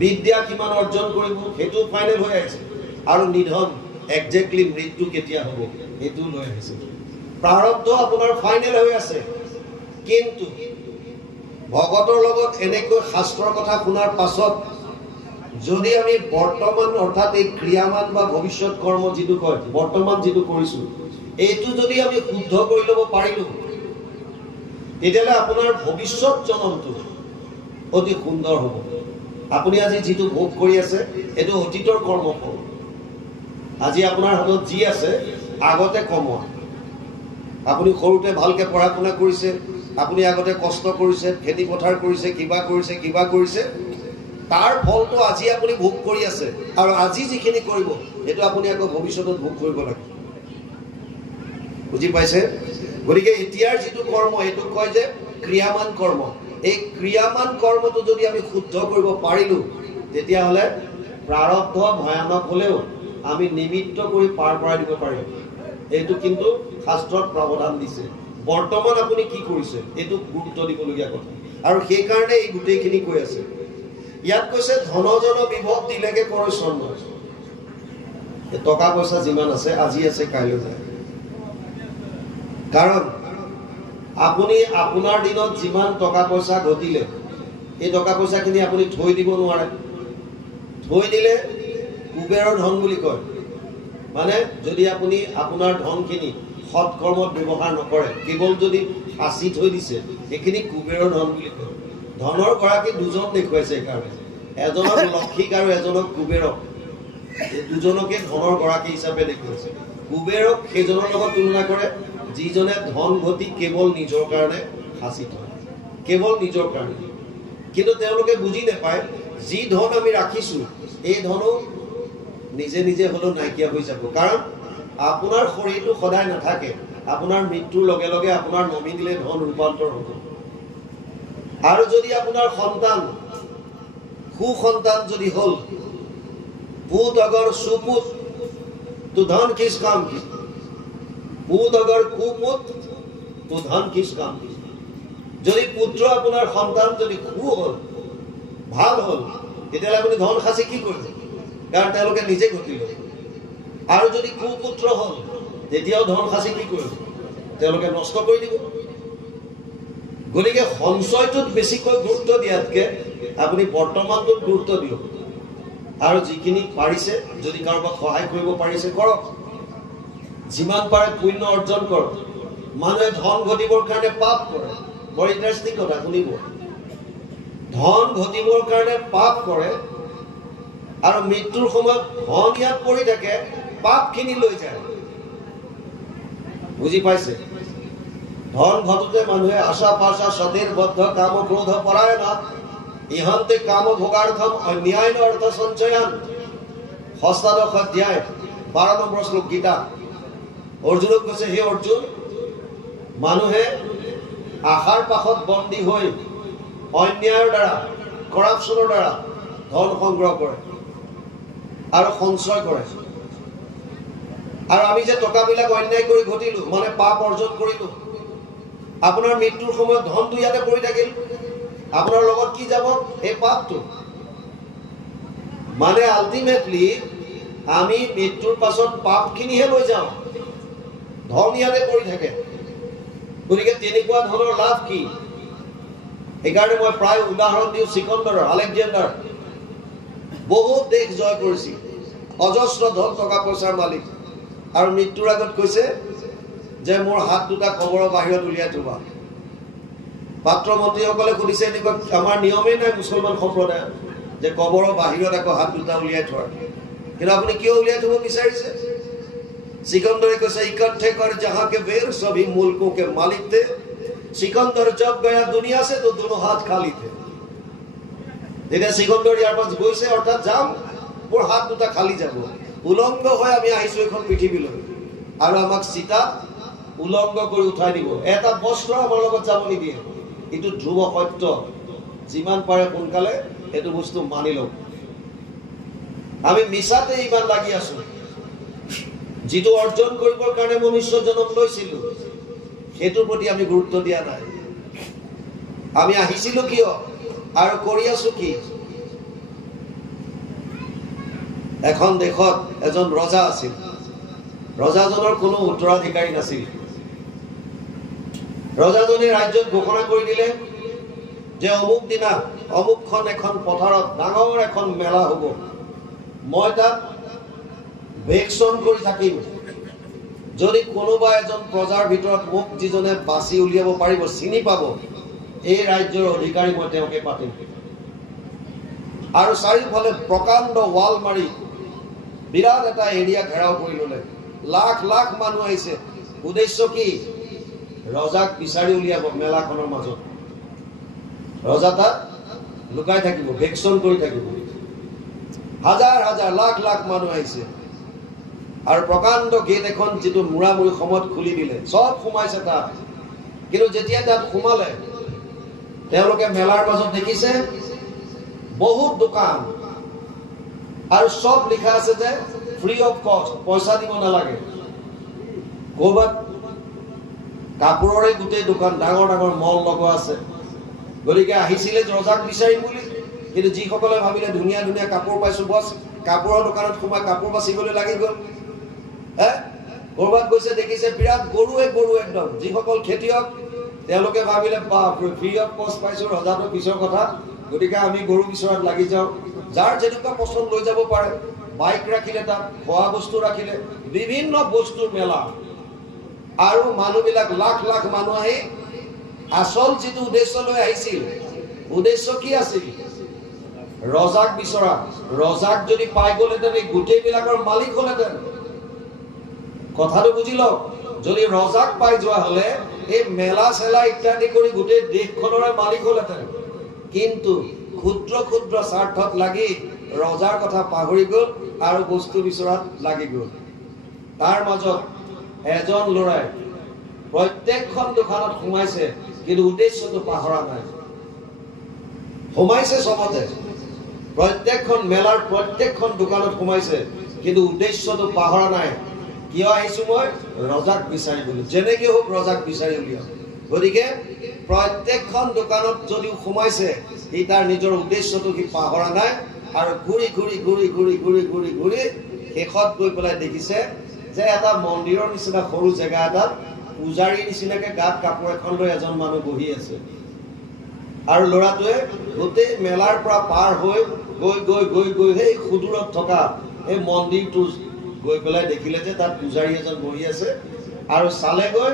বিদ্যা কিমান অৰ্জন কৰিব সেইটো ফাইনেল হৈ আহিছে আৰু নিধন একজেক্টলি মৃত্যু কেতিয়া হ'ব সেইটো লৈ আহিছে প্ৰাৰব্ধ আপোনাৰ ফাইনেল হৈ আছে কিন্তু ভগতৰ লগত এনেকৈ শাস্ত্ৰৰ কথা শুনাৰ পাছত যদি আমি বৰ্তমান অৰ্থাৎ এই ক্ৰিয়ামান বা ভৱিষ্যত কৰ্ম যিটো কয় বৰ্তমান যিটো কৰিছো এইটো যদি আমি শুদ্ধ কৰি ল'ব পাৰিলো তেতিয়াহ'লে আপোনাৰ ভৱিষ্যত জনমটো অতি সুন্দৰ হ'ব আপুনি আজি যিটো ভোগ কৰি আছে এইটো অতীতৰ কৰ্মফল আজি আপোনাৰ হাতত যি আছে আগতে কমোৱা আপুনি সৰুতে ভালকে পঢ়া শুনা কৰিছে আপুনি আগতে কষ্ট কৰিছে খেতি পথাৰ কৰিছে কিবা কৰিছে তাৰ ফলটো আজি আপুনি ভোগ কৰি আছে আৰু আজি যিখিনি কৰিব এইটো আপুনি আকৌ ভৱিষ্যতত ভোগ কৰিব লাগে বুজি পাইছে গতিকে এতিয়াৰ যিটো কৰ্ম এইটো কয় যে ক্ৰিয়ামান কৰ্ম এই ক্ৰিয়ামান কৰ্মটো যদি আমি শুদ্ধ কৰিব পাৰিলো তেতিয়াহ'লে প্ৰাৰব্ধ ভয়ানক হ'লেও আমি নিমিত্ত কৰি পাৰ কৰাই দিব পাৰিম এইটো কিন্তু শাস্ত্ৰত প্ৰাৱধান দিছে বৰ্তমান আপুনি কি কৰিছে এইটো গুৰুত্ব দিবলগীয়া কথা আৰু সেই কাৰণে এই গোটেইখিনি কৈ আছে ইয়াত কৈছে ধনজন বিভৱ তিলেকে কৰৈ চন্ন টকা পইচা যিমান আছে আজি আছে কাইলৈ যায় কাৰণ আপুনি আপোনাৰ দিনত যিমান টকা পইচা ঘটিলে এই টকা পইচাখিনি আপুনি থৈ দিব নোৱাৰে থৈ দিলে কুবেৰৰ ধন বুলি কয় মানে যদি আপুনি আপোনাৰ ধনখিনি সৎ কৰ্মত ব্যৱহাৰ নকৰে কেৱল যদি সাঁচি থৈ দিছে সেইখিনি কুবেৰৰ ধন বুলি কয় ধনৰ গৰাকী দুজন দেখুৱাইছে সেইকাৰণে এজনক লক্ষীক আৰু এজনক কুবেৰক দুজনকে ধনৰ গৰাকী হিচাপে দেখুৱাইছে কুবেৰক সেইজনৰ লগত তুলনা কৰে যিজনে ধন ঘটি কেৱল নিজৰ কাৰণে সাঁচি থয় কেৱল নিজৰ কাৰণে কিন্তু তেওঁলোকে বুজি নাপায় যি ধন আমি ৰাখিছো এই ধনো নিজে নিজে হলেও নাইকিয়া হৈ যাব কাৰণ আপোনাৰ শৰীৰটো সদায় নাথাকে আপোনাৰ মৃত্যুৰ লগে লগে আপোনাৰ নমিনিলে ধন ৰূপান্তৰ হ'ব আৰু যদি আপোনাৰ সন্তান সুসন্তান যদি হল पूत अगर सुपुत तो धन किस काम की पूत अगर कुपुत तो धन किस काम की যদি পুত্ৰ আপোনাৰ সন্তান যদি কু হল ভাল হল তেতিয়ালে আপুনি ধন খাসি কি কৰিব কাৰণ তেওঁলোকে নিজে ঘটিল আৰু যদি কুপুত্ৰ হল তেতিয়াও ধন খাসি কি কৰিব তেওঁলোকে নষ্ট কৰি দিব গলিকে সঞ্চয়টোত বেছিকৈ গুৰুত্ব দিয়াতকে আপুনি বৰ্তমানটোত গুৰুত্ব দিয়ক আৰু যিখিনি পাৰিছে যদি কাৰোবাক সহায় কৰিব পাৰিছে কৰক যিমান পাৰে পুণ্য অৰ্জন কৰক মানুহে ধন ঘটিবৰ কাৰণে পাপ কৰে বৰ ইণ্টাৰেষ্টিং কথা শুনিব ধন ঘটিবৰ কাৰণে পাপ কৰে আৰু মৃত্যুৰ সময়ত ধন ইয়াত পৰি থাকে পাপখিনি লৈ যায় বুজি পাইছে ধন ঘটোতে মানুহে আশা পাশা সতেৰ বদ্ধ কাম ক্ৰোধ পৰায়ণ ইহন্তে কাম ভোগাৰ্থম অন্যায় অৰ্থ সঞ্চয়ান ষষ্ঠদশ অধ্যায় 12 নম্বৰ শ্লোক গীতা অৰ্জুনক কৈছে হে অৰ্জুন মানুহে আশাৰ পাশত বন্দী হৈ অন্যায়ৰ দ্বাৰা কৰাপচনৰ দ্বাৰা ধন সংগ্ৰহ কৰে আৰু সঞ্চয় কৰে আৰু আমি যে টকাবিলাক অন্যায় কৰি ঘটিলো মানে পাপ অৰ্জন কৰিলো আপোনাৰ মৃত্যুৰ সময়ত ধনটো ইয়াতে পৰি থাকিল আপোনাৰ লগত কি যাব এই পাপটো মানে আলটিমেটলি আমি মৃত্যুৰ পাছত পাপখিনিহে লৈ যাওঁ ধন ইয়াতে পৰি থাকে গতিকে তেনেকুৱা ধৰণৰ লাভ কি এইকাৰণে মই প্ৰায় উদাহৰণ দিওঁ সিকন্দৰ আলেকজেণ্ডাৰ বহুত দেশ জয় কৰিছিল অজস্ৰ ধন টকা পইচাৰ মালিক আৰু মৃত্যুৰ আগত কৈছে যে মোৰ হাত দুটা কবৰৰ বাহিৰত উলিয়াই থবা পাত্ৰ মন্ত্ৰীসকলে সুধিছে এনেকুৱা আমাৰ নিয়মেই নাই মুছলমান সম্প্ৰদায় যে কবৰৰ বাহিৰত আকৌ হাত দুটা উলিয়াই থোৱাৰ কিন্তু আপুনি কিয় উলিয়াই থব বিচাৰিছে सिकंदर को से इकट्ठे कर जहां के वेर सभी मुल्कों के मालिक थे सिकंदर जब गया दुनिया से तो दोनों हाथ खाली थे जेटा सिकंदर यार पास গৈছে অর্থাৎ যাম ওর হাত দুটা খালি যাব উলঙ্গ হয়ে আমি আইছো এখন পৃথিবীলৈ আৰু আমাক সীতা উলঙ্গ কৰি উঠাই দিব এটা বস্ত্ৰ আমাৰ লগত যাব নিদিয়ে এটো ধ্ৰুব সত্য যিমান পাৰে সোনকালে এটো বস্তু মানি লওক আমি মিছাতে ইমান লাগি আছো जितो अर्जन करिবৰ কাৰণে মনুষ্য জন্ম লৈছিল হেতুৰ প্ৰতি আমি গুৰুত্ব দিয়া নাই আমি আহিছিল কিয় আৰু কৰি আছো কি এখন দেখত এজন ৰজা আছিল ৰজাজনৰ কোনো উত্তৰাধিকাৰী নাছিল ৰজাজনে ৰাজ্যত ঘোষণা কৰি দিলে যে অমুক দিনা অমুকখন এখন পথাৰত ডাঙৰ এখন মেলা হ'ব মই তাত ভেকশন কৰি থাকিম যদি কোনোবা এজন প্ৰজাৰ ভিতৰত মোক যিজনে বাছি উলিয়াব পাৰিব চিনি পাব এই ৰাজ্যৰ অধিকাৰী মই তেওঁকে পাতিম আৰু চাৰিওফালে প্ৰকাণ্ড ৱাল মাৰি বিৰাট এটা এৰিয়া ঘেৰাও কৰি ললে লাখ লাখ মানুহ আহিছে উদ্দেশ্য কি ৰজাক বিচাৰি উলিয়াব মেলাখনৰ মাজত ৰজা তাত লুকাই থাকিব ভেকশন কৰি থাকিব হাজাৰ হাজাৰ লাখ লাখ মানুহ আহিছে আৰু প্ৰকাণ্ড গেট এখন যেটো মুৰামুৰি সময়ত খুলি দিলে সব সোমাইছে তাত কিন্তু যেতিয়া তাত সোমালে তেওঁলোকে মেলাৰ মাজত দেখিছে বহুত দোকান আৰু সব লিখা আছে যে ফ্ৰী অফ কষ্ট পইচা দিব নালাগে ক'ৰবাত কাপোৰৰে গোটেই দোকান ডাঙৰ ডাঙৰ মল লগোৱা আছে গতিকে আহিছিলে ৰজাক বিচাৰিম বুলি কিন্তু যিসকলে ভাবিলে ধুনীয়া ধুনীয়া কাপোৰ পাইছো বস কাপোৰৰ দোকানত সোমাই কাপোৰ বাছিবলৈ লাগি গ'ল কৰবাত গৈছে দেখিছে বিৰাট গৰু একদম যিসকল খেতিয়ক তেওঁলোকে ভাবিলে বাপ ফ্ৰী অফ কষ্ট পাইছো ৰজাটো পিছৰ কথা গতিকে আমি গৰু বিচৰাত লাগি যাওঁ যাৰ যেনেকুৱা পছন্দ লৈ যাব পাৰে বাইক ৰাখিলে তাত খোৱা বস্তু ৰাখিলে বিভিন্ন বস্তুৰ মেলা আৰু মানুহবিলাক লাখ লাখ মানুহ আহি আসল যেটো উদ্দেশ্য লৈ আহিছিল উদ্দেশ্য কি আছিল ৰজাক বিচৰা, ৰজাক যদি পাই গ'লেহেঁতেন এই গোটেইবিলাকৰ মালিক হ'লেহেঁতেন। কথাটো বুজি লওক, যদি ৰজাক পাই যোৱা হ'লে এই মেলা চেলা ইত্যাদি কৰি গোটেই দেশখনৰে মালিক হ'লেহেঁতেন। কিন্তু ক্ষুদ্ৰ ক্ষুদ্ৰ স্বাৰ্থত লাগি ৰজাৰ কথা পাহৰি গ'ল আৰু বস্তু বিচৰাত লাগি গ'ল। তাৰ মাজত এজন ল'ৰাই প্ৰত্যেকখন দোকানত সোমাইছে, কিন্তু উদ্দেশ্যটো পাহৰা নাই। সোমাইছে চবতে, প্ৰত্যেকখন মেলাৰ প্ৰত্যেকখন দোকানত সোমাইছে, কিন্তু উদ্দেশ্যটো পাহৰা নাই। কিয় আহিছো মই? ৰজাক বিচাৰিবলৈ। যেনেকে হোক ৰজাক বিচাৰি উলিয়াম। গতিকে প্ৰত্যেকখন দোকানত যদিও সোমাইছে, সি তাৰ নিজৰ উদ্দেশ্যটো সি পাহৰা নাই আৰু ঘূৰি ঘূৰি ঘূৰি ঘূৰি ঘূৰি ঘূৰি ঘূৰি শেষত গৈ পেলাই দেখিছে যে এটা মন্দিৰৰ নিচিনা সৰু জেগা এটাত পূজাৰীৰ নিচিনাকে গাত কাপোৰ এখন লৈ এজন মানুহ বহি আছে। আৰু ল'ৰাটোৱে গোটেই মেলাৰ পৰা পাৰ হৈ গৈ গৈ গৈ গৈ সেই সুদূৰত থকা এই মন্দিৰটো গৈ পেলাই দেখিলে যে তাত পূজাৰী এজন বহি আছে আৰু চালেগৈ,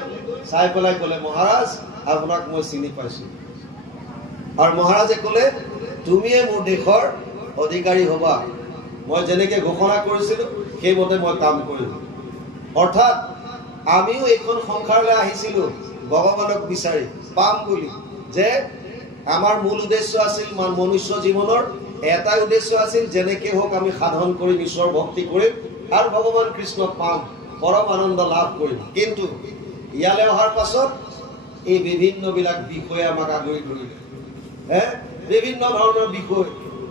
চাই পেলাই ক'লে, মহাৰাজ আপোনাক মই চিনি পাইছো। আৰু মহাৰাজে ক'লে, তুমিয়ে মোৰ দেশৰ অধিকাৰী হ'বা। মই যেনেকে ঘোষণা কৰিছিলো সেইমতে মই কাম কৰিলো। অৰ্থাৎ আমিও এইখন সংসাৰলৈ আহিছিলো ভগৱানক বিচাৰি পাম বুলি, যে আমাৰ মূল উদ্দেশ্য আছিল মনুষ্য জীৱনৰ এটাই উদ্দেশ্য আছিল, যেনেকে হোক আমি সাধন কৰিম, ঈশ্বৰ ভক্তি কৰিম আৰু ভগৱান কৃষ্ণক পাম, পৰম আনন্দ লাভ কৰিম। কিন্তু ইয়ালৈ অহাৰ পাছত এই বিভিন্নবিলাক বিষয়ে আমাক আগুৰি ধৰিলে। বিভিন্ন ধৰণৰ বিষয়,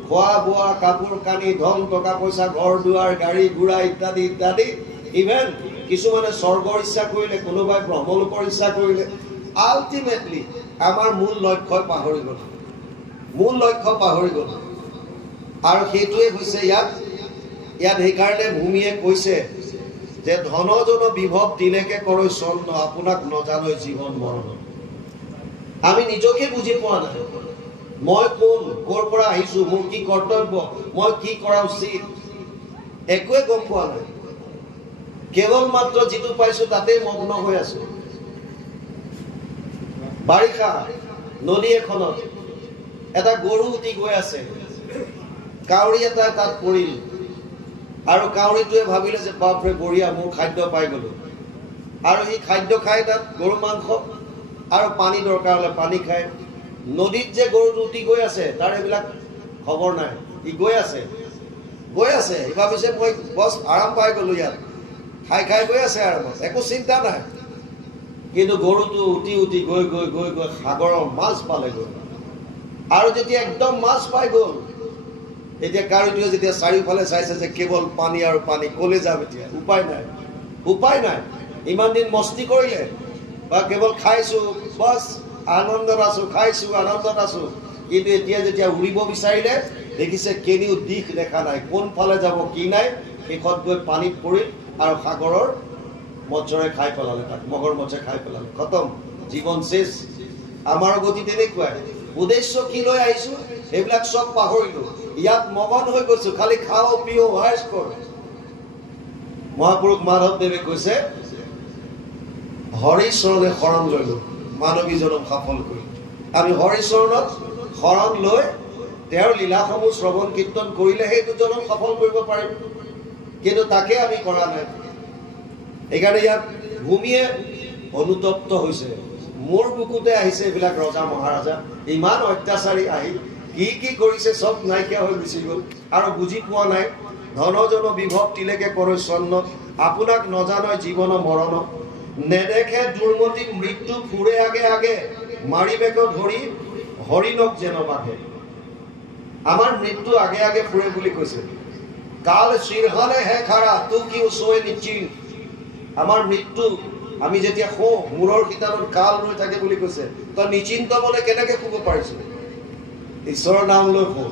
খোৱা বোৱা, কাপোৰ কানি, ধন টকা পইচা, ঘৰ দুৱাৰ, গাড়ী ঘোঁৰা ইত্যাদি ইত্যাদি। ইভেন কিছুমানে স্বৰ্গৰ ইচ্ছা কৰিলে, কোনোবাই ব্ৰহ্মলোকৰ ইচ্ছা কৰিলে। আল্টিমেটলি আমাৰ মূল লক্ষ্য পাহৰি গ'ল, মূল লক্ষ্য পাহৰি গ'ল। আৰু সেইটোৱে হৈছে ইয়াত সেইকাৰণে ভূমিয়ে কৈছে যে ধনজন বিভৱ দিলেকে কৰৈ চন্ন, আপোনাক নজানৈ জীৱন মৰণ। আমি নিজকে বুজি পোৱা নাই। মই কোন, ক'ৰ পৰা আহিছো, মোৰ কি কৰ্তব্য, মই কি কৰা উচিত, একোৱে গম পোৱা নাই। কেৱল মাত্ৰ যিটো পাইছো তাতেই মগ্ন হৈ আছো। বাৰিষা নদী এখনত এটা গৰু উটি গৈ আছে, কাউৰী এটা তাত পৰিল আৰু কাউৰীটোৱে ভাবিলে যে বাপৰে বঢ়িয়া, মোৰ খাদ্য পাই গলো। আৰু সি খাদ্য খাই তাত গৰু মাংস আৰু পানী দৰকাৰ হলে পানী খায়। নদীত যে গৰুটো উটি গৈ আছে তাৰ এইবিলাক খবৰ নাই। ই গৈ আছে সি ভাবিছে মই বছ আৰাম পাই গলো, ইয়াত খাই খাই গৈ আছে আৰামত, একো চিন্তা নাই। কিন্তু গৰুটো উটি উটি গৈ গৈ গৈ গৈ সাগৰৰ মাছ পালেগৈ। আৰু যেতিয়া একদম মাছ পাই গ'ল, এতিয়া কাউৰীটোৱে যেতিয়া চাৰিওফালে চাইছে যে কেৱল পানী আৰু পানী, কলে যাম এতিয়া? উপায় নাই। ইমান দিন মস্তি কৰিলে বা কেৱল খাইছো, বছ আনন্দত আছো, খাইছো আনন্দত আছো। কিন্তু এতিয়া যেতিয়া উৰিব বিচাৰিলে দেখিছে কেনিও দিশ দেখা নাই, কোনফালে যাব কি নাই। শেষত গৈ পানীত পৰিল আৰু সাগৰৰ মৎস্যৰে খাই পেলালে, তাক মগৰ মৎস্যে খাই পেলালে, খতম, জীৱন শেষ। আমাৰ গতি তেনেকুৱাই। উদ্দেশ্য কি লৈ আহিছো সেইবিলাক চব পাহৰিলো, ইয়াত মগন হৈ গৈছো, খালি খাও পিও হাইছ কৰ। মহাপুৰুষ মাধৱদেৱে কৈছে, হৰিচৰণে শৰণ লৈলো, মানৱী জনম সফল কৰি। আমি হৰিচৰণত শৰণ লৈ তেওঁৰ লীলাসমূহ শ্ৰৱণ কীৰ্তন কৰিলেহে এইটো জনম সফল কৰিব পাৰিম। কিন্তু তাকে আমি কৰা নাই। সেইকাৰণে ইয়াত ভূমিয়ে অনুতপ্ত হৈছে। মোৰ বুকুতে আহিছে এইবিলাক ৰজা মহাৰাজা, ইমান অত্যাচাৰী আহি কি কৰিছে চব নাইকিয়া হৈ গুচি গ'ল আৰু বুজি পোৱা নাই। ধনজন বিভৱ তিলেকে কৰৈ চন্ন, আপোনাক নজানৈ জীৱন মৰণ। নেদেখে দুৰ্মতি মৃত্যু ফুৰে আগে আগে, মাৰিবেক ধৰি হৰিণক যেন বাঁধে। আমাৰ মৃত্যু আগে আগে ফুৰে বুলি কৈছে। কাল চিৰহানে হে খাৰা, তো কি ওচৰে নিশ্চিন। আমাৰ মৃত্যু আমি যেতিয়া শোঁ, মূৰৰ শিতানত কাল ৰৈ থাকে বুলি কৈছে। তই নিশ্চিন্ত মনে কেনেকে শুব পাৰিছো? ঈশ্বৰৰ নাম লৈ শোঁ।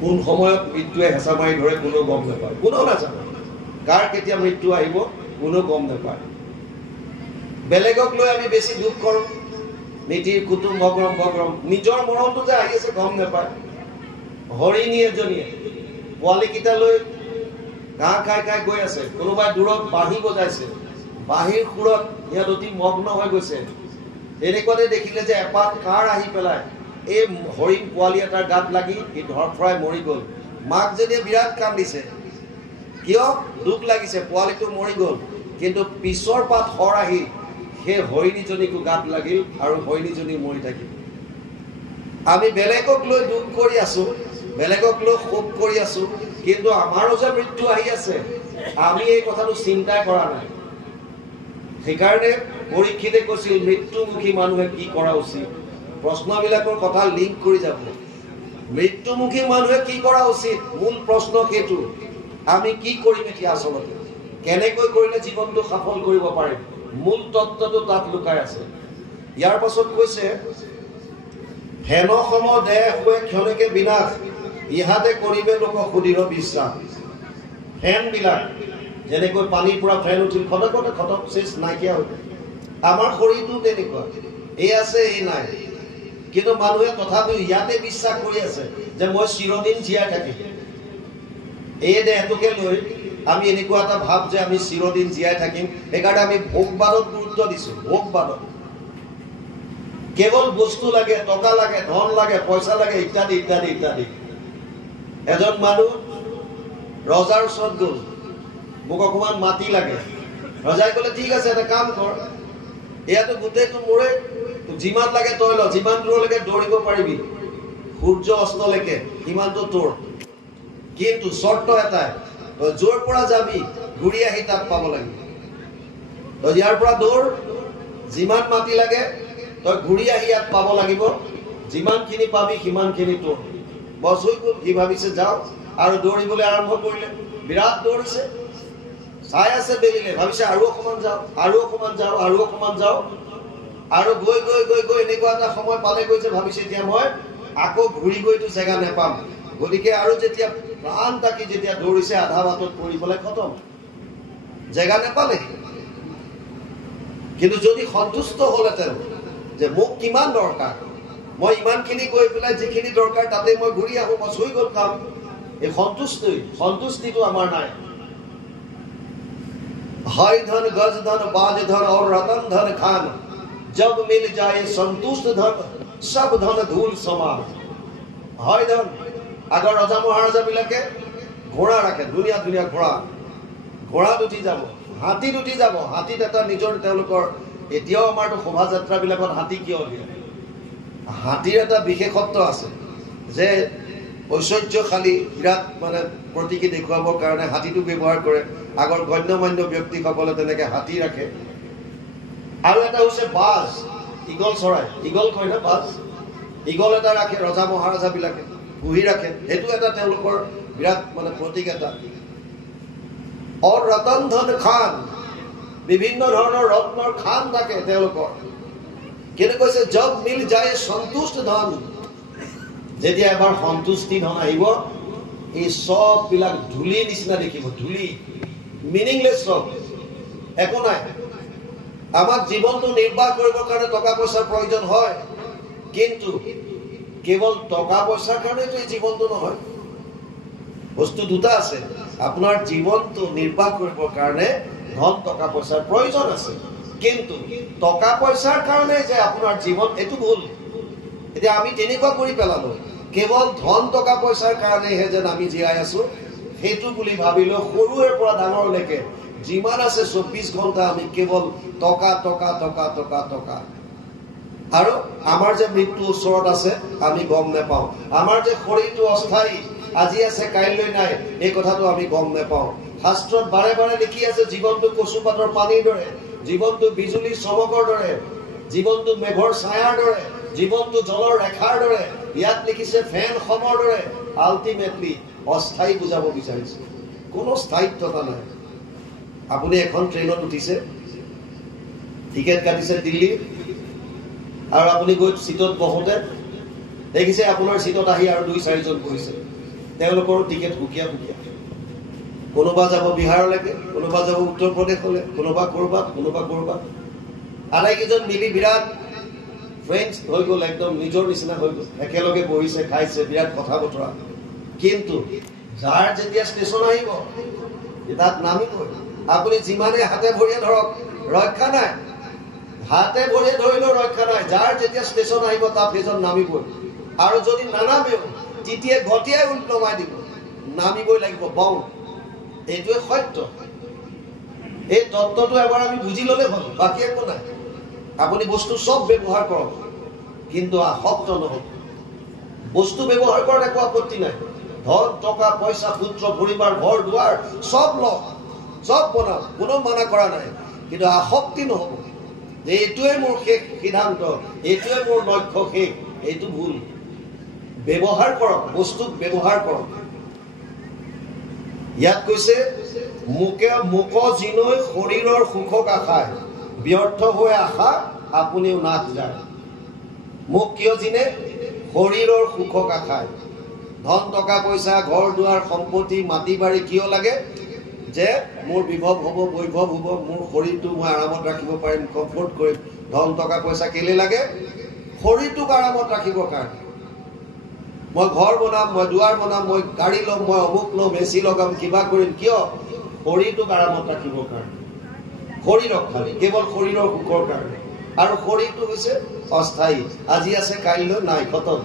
কোন সময়ত মৃত্যুৱে হেঁচা মাৰি ধৰে কোনেও গম নাপায়, কোনেও নাজানে। কাৰ কেতিয়া মৃত্যু আহিব কোনেও গম নাপায়। বেলেগক লৈ আমি বেছি দুখ কৰোঁ, নীতিৰ কুটুম অগ্ৰম বগ্ৰম, নিজৰ মৰণটো যে আহি আছে গম নাপায়। হৰিণী এজনীয়ে পোৱালীকেইটা লৈ ঘাঁহ খাই খাই গৈ আছে, কোনোবাই দূৰত বাঁহী বজাইছে, বাঁহীৰ সুৰত ইয়াত অতি মগ্ন হৈ গৈছে। এনেকুৱাতে দেখিলে যে এপাত কাঁড় আহি পেলাই এই হৰিণ পোৱালি এটাৰ গাত লাগি ই ধৰফৰাই মৰি গ'ল। মাকজনীয়ে বিৰাট কান্দিছে, কিয় দুখ লাগিছে, পোৱালিটো মৰি গ'ল। কিন্তু পিছৰ পাত শৰ আহি সেই হৰিণীজনীকো গাত লাগিল আৰু হৰিণীজনী মৰি থাকিল। আমি বেলেগক লৈ দুখ কৰি আছো, বেলেগক লৈ শোক কৰি আছো, কিন্তু আমাৰো যে মৃত্যু আহি আছে আমি এই কথাটো চিন্তা কৰা নাই। সেইকাৰণে পৰীক্ষিতে কৈছিল মৃত্যুমুখী মানুহে কি কৰা উচিত। প্ৰশ্নবিলাকৰ কথা লিংক কৰি যাব। মৃত্যুমুখী মানুহে কি কৰা উচিত, মূল প্ৰশ্ন সেইটো। আমি কি কৰিম এতিয়া, আচলতে কেনেকৈ কৰিলে জীৱনটো সফল কৰিব পাৰিম, মূল তত্ত্বটো তাত লুকাই আছে। ইয়াৰ পাছত কৈছে হেন সম দেহ হৈ ক্ষণেকে বিনাশ, ইহাতে কৰিবে লোক সুদৃঢ় বিশ্বাস। ফেনবিলাক যেনেকৈ পানীৰ পৰা ফেন উঠিল খটকতে খটক চেচ নাইকিয়া হৈ, আমাৰ শৰীৰটো তেনেকুৱা, এই আছে এই নাই। কিন্তু মানুহে তথাপিও ইয়াতে বিশ্বাস কৰি আছে যে মই চিৰদিন জীয়াই থাকিম। এই দেহটোকে লৈ আমি এনেকুৱা এটা ভাৱ যে আমি চিৰদিন জীয়াই থাকিম। সেইকাৰণে আমি ভোগবাদত গুৰুত্ব দিছো। ভোগবাদত কেৱল বস্তু লাগে, টকা লাগে, ধন লাগে, পইচা লাগে, ইত্যাদি ইত্যাদি ইত্যাদি। এজন মানুহ ৰজাৰ ওচৰত গ'ল, মোক অকমান মাটি লাগে। ৰজাই ক'লে ঠিক আছে এটা কাম কৰ, এয়াতো গোটেইটো মোৰে, যিমান লাগে তই ল, যিমান দূৰলৈকে দৌৰিব পাৰিবি সূৰ্য অস্তলৈকে সিমানটো তোৰ, কিন্তু চৰ্ত এটাই, তই য'ৰ পৰা যাবি ঘূৰি আহি তাত পাব লাগিব। তই ইয়াৰ পৰা দৌৰ, যিমান মাটি লাগে তই ঘূৰি আহি ইয়াত পাব লাগিব, যিমানখিনি পাবি সিমানখিনি তোৰ। বছ হৈ গ'ল। সি ভাবিছে যাওঁ, আৰু দৌৰিবলৈ আৰম্ভ কৰিলে। বিৰাট দৌৰিছে, চাই আছে বেলিলে, ভাবিছে আৰু অকমান যাওঁ, আৰু অকমান যাওঁ, আৰু অকমান যাওঁ, আৰু গৈ গৈ গৈ গৈ এনেকুৱা এটা সময় পালে গৈ যে ভাবিছে এতিয়া মই আকৌ ঘূৰি গৈতো জেগা নেপাম। গতিকে আৰু যেতিয়া প্ৰাণ তাকি যেতিয়া দৌৰিছে আধা বাটত পৰি পেলাই খতম, জেগা নেপালে। কিন্তু যদি সন্তুষ্ট হলহেঁতেন যে মোক কিমান দৰকাৰ, মই ইমানখিনি গৈ পেলাই যিখিনি দৰকাৰ তাতে মই ঘূৰি আহো, বছ হৈ গ'ল কাম। এই সন্তুষ্টিটো আমাৰ নাই। হয় ধন গজ ধন বাজ ধন और रतन धन खान, जब मिल जाए संतुष्ट धन सब धन धूल समान। হয় ধন, আগৰ ৰজা মহাৰজা বিলাকে ঘোঁৰা ৰাখে, ধুনীয়া ধুনীয়া ঘোঁৰা, ঘোঁৰাত উঠি যাব, হাতীত উঠি যাব। হাতীত এটা নিজৰ তেওঁলোকৰ, এতিয়াও আমাৰতো শোভাযাত্ৰা বিলাকত হাতী কিয় দিয়ে, হাতীৰ এটা বিশেষত্ব আছে যে ঐশ্বৰ্যশালী বিৰাট মানে প্ৰতীকী দেখুৱাবৰ কাৰণে হাতীটো ব্যৱহাৰ কৰে। আগৰ গণ্যমান্য ব্যক্তিসকলে তেনেকে হাতী ৰাখে। আৰু এটা হৈছে বাজ, ঈগল চৰাই, ঈগল কয় না বাজ, ঈগল এটা ৰাখে ৰজা মহাৰজা বিলাকে, পুহি ৰাখে। সেইটো এটা তেওঁলোকৰ বিৰাট মানে প্ৰতীক এটা। और रतन धन खान, বিভিন্ন ধৰণৰ ৰত্নৰ খান থাকে তেওঁলোকৰ। কিন্তু কৈছে জব মিল যায় সন্তুষ্ট ধন, যেতিয়া এবাৰ সন্তুষ্টি ধন আহিব এই সব বিলাক ধূলি নিচিনা দেখিব, ধূলি, মিনিংলেছ, সব একো নাই। আমাক জীৱনটো নিৰ্বাহ কৰিবৰ কাৰণে টকা পইচাৰ প্ৰয়োজন হয়, কিন্তু কেৱল টকা পইচাৰ কাৰণেতো এই জীৱনটো নহয়। বস্তু দুটা আছে, আপোনাৰ জীৱনটো নিৰ্বাহ কৰিবৰ কাৰণে ধন টকা পইচাৰ প্ৰয়োজন আছে, কিন্তু টকা পইচাৰ কাৰণে যে আপোনাৰ জীৱন, এইটো ভুল। এতিয়া আমি তেনেকুৱা কৰি পেলালো, কেৱল ধন টকা পইচাৰ কাৰণেহে যেন আমি জীয়াই আছো সেইটো বুলি ভাবিলো। সৰুৰে পৰা ডাঙৰলৈকে যিমান আছে 24 ঘণ্টা আমি কেৱল টকা টকা টকা টকা টকা। আৰু আমাৰ যে মৃত্যু ওচৰত আছে আমি গম নাপাওঁ, আমাৰ যে শৰীৰটো অস্থায়ী, আজি আছে কাইলৈ নাই, এই কথাটো আমি গম নাপাওঁ। শাস্ত্ৰত বাৰে বাৰে লিখি আছে জীৱনটো কচুপাতৰ পানীৰ দৰে, জীৱনটো বিজুলীৰ চমকৰ দৰে, জীৱনটো মেঘৰ ছায়াৰ দৰে, জীৱনটো জলৰ ৰেখাৰ দৰে। ইয়াত লিখিছে ফেন সমৰ দৰে। আল্টিমেটলি অস্থায়ী বুজাব বিচাৰিছে, কোনো স্থায়িত্বতা নাই। আপুনি এখন ট্ৰেইনত উঠিছে, টিকেট কাটিছে দিল্লী, আৰু আপুনি গৈ চিটত বহোতে দেখিছে আপোনাৰ চিটত আহি আৰু 2-4জন বহিছে, তেওঁলোকৰো টিকেট সুকীয়া সুকীয়া। কোনোবা যাব বিহাৰলৈকে, কোনোবা যাব উত্তৰ প্ৰদেশলৈ, কোনোবা কৰবাত, কোনোবা কৰবাত। আটাইকেইজন মিলি বিৰাট ফ্ৰেণ্ডছ হৈ গ'ল, একদম নিজৰ নিচিনা হৈ গ'ল, একেলগে বহিছে, খাইছে, বিৰাট কথা বতৰা। কিন্তু যাৰ যেতিয়া ষ্টেচন আহিব তাত নামিবই। আপুনি যিমানে হাতে ভৰিয়ে ধৰক ৰক্ষা নাই, হাতে ভৰিয়ে ধৰিলেও ৰক্ষা নাই। যাৰ যেতিয়া ষ্টেচন আহিব তাত সেইজন নামিবই। আৰু যদি নানামেও তেতিয়া গতিয়াই উল্টমাই দিব, নামিবই লাগিব বাউন। এইটোৱে সত্য। এই তত্ত্বটো এবাৰ আমি বুজি ল'লে হ'ল, বাকী একো নাই। আপুনি বস্তু চব ব্যৱহাৰ কৰক, কিন্তু আসক্ত নহওক। বস্তু ব্যৱহাৰ কৰাত একো আপত্তি নাই। ধন টকা পইচা পুত্ৰ পৰিবাৰ ঘৰ দুৱাৰ চব লওক, চব বনাওক, কোনো মানা কৰা নাই, কিন্তু আসক্তি নহ'ব যে এইটোৱে মোৰ শেষ সিদ্ধান্ত, এইটোৱে মোৰ লক্ষ্য শেষ। এইটো ভুল। ব্যৱহাৰ কৰক, বস্তুক ব্যৱহাৰ কৰক। ইয়াত কৈছে মুক জিনৈ শৰীৰৰ সুখক আশায় ব্যৰ্থ হৈ আশা আপুনিও নাশ যায়। মোক কিয় জিনে? শৰীৰৰ সুখক আশায়। ধন টকা পইচা ঘৰ দুৱাৰ সম্পত্তি মাটি বাৰী কিয় লাগে? যে মোৰ বিভৱ হ'ব, বৈভৱ হ'ব, মোৰ শৰীৰটো মই আৰামত ৰাখিব পাৰিম, কমফৰ্ট কৰিম। ধন টকা পইচা কেলে লাগে? শৰীৰটোক আৰামত ৰাখিবৰ কাৰণে। মই ঘৰ বনাম, মই দুৱাৰ বনাম, মই গাড়ী ল'ম, মই অমুক ল'ম, এচি লগাম, কিবা কৰিম। কিয়? শৰীৰটোক আৰামত ৰাখিবৰ কাৰণে। শৰীৰক খালি কেৱল শৰীৰৰ সুখৰ কাৰণে। আৰু শৰীৰটো হৈছে অস্থায়ী, আজি আছে কাইলৈ নাই, খতম।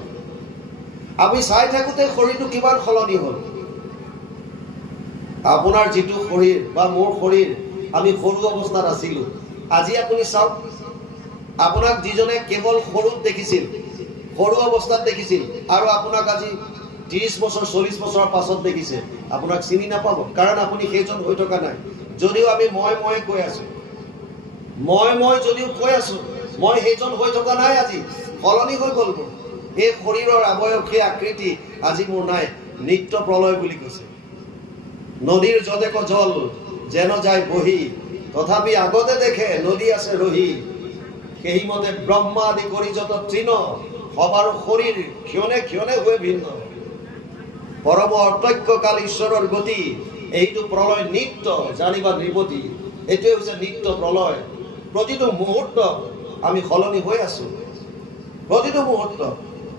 আমি চাই থাকোঁতে শৰীৰটো কিমান সলনি হ'ল। আপোনাৰ যিটো শৰীৰ বা মোৰ শৰীৰ, আমি সৰু অৱস্থাত আছিলোঁ। আজি আপুনি চাওক, আপোনাক যিজনে কেৱল সৰুত দেখিছিল, সৰু অৱস্থাত দেখিছিল, আৰু আপোনাক আজি 30 বছৰ 40 বছৰৰ পাছত দেখিছে, আপোনাক চিনি নাপাব, কাৰণ আপুনি সেইজন হৈ থকা নাই। যদিও আমি মই কৈ আছো, মই যদিও কৈ আছো, মই সেইজন হৈ থকা নাই। আজি সলনি হৈ গ'ল মোৰ। এই শৰীৰৰ অৱয়ব, সেই আকৃতি আজি মোৰ নাই। নিত্য প্ৰলয় বুলি কৈছে। নদীৰ যদেক জল যেন যায় বহি, তথাপি আগতে দেখে নদী আছে ৰহি। সেই মতে ব্ৰহ্মা আদি কৰি যত তৃণ, সবাৰো শৰীৰ ক্ষণে ক্ষণে হৈ ভিন্ন। পৰম অৰ্থক্য কাল ঈশ্বৰৰ গতি, এইটো প্ৰলয় নিত্য জানিবা নিৰ্বতী। এইটোৱে হৈছে নিত্য প্ৰলয়। প্ৰতিটো মুহূৰ্ত আমি সলনি হৈ আছো, প্ৰতিটো মুহূৰ্ত।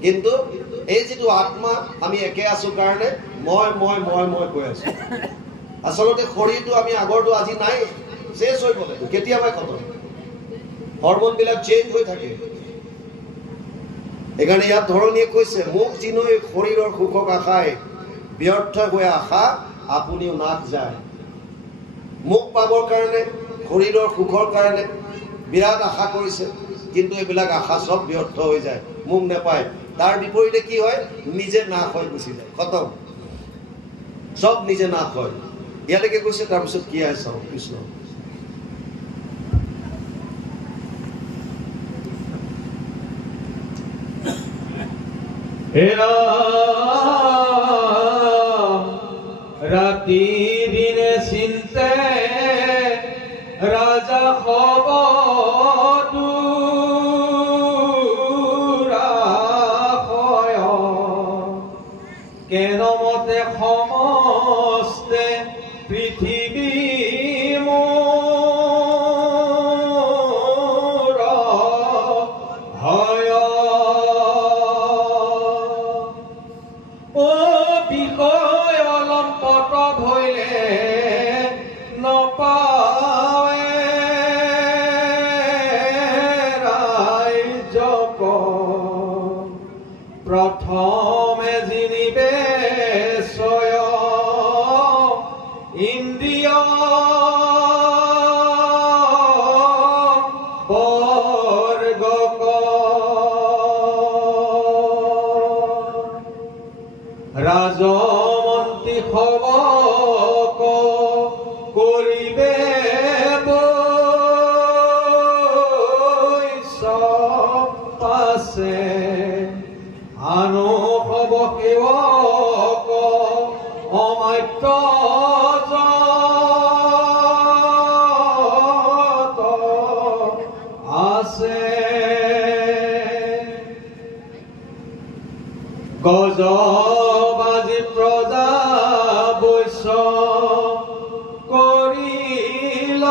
কিন্তু এই যিটো আত্মা, আমি একে আছো কাৰণে মই কৈ আছো। আচলতে শৰীৰটো আমি আগৰটো আজি নাই, চেঞ্জ হৈ গ'লে কেতিয়াবাই খতম। হৰমনবিলাক চেঞ্জ হৈ থাকে। সেইকাৰণে ইয়াত ধৰণীয়ে কৈছে, মোক জিনৈ শৰীৰৰ সুখক আশায় ব্যৰ্থ হৈ আশা আপুনিও নাশ যায়। মোক পাবৰ কাৰণে, শৰীৰৰ সুখৰ কাৰণে বিৰাট আশা কৰিছে, কিন্তু এইবিলাক আশা চব ব্যৰ্থ হৈ যায়, মোক নেপায়। তাৰ বিপৰীতে কি হয়? নিজে নাশ হৈ গুচি যায়, খতম। চব নিজে নাশ হয়। ইয়ালৈকে কৈছে, তাৰপিছত কি আহে চাওঁ। কৃষ্ণ ৰাতি দিনে চিন্তে ৰাজা খবৰাশয়, কেনমতে সমস্তে পৃথিৱী মোৰ হয়। ও বিষয় অলম্পট ভৈলে নপাৱে ৰাইজক, প্ৰথমে জিনিবে ছয় ইন্দ্ৰিয় বৰ্গক। ৰাজমন্ত্ৰী সবক কৰিবে পাছে, আনো সব সেৱক অমাত্য আছে। গজবাজি প্ৰজা বৈশ্য কৰিল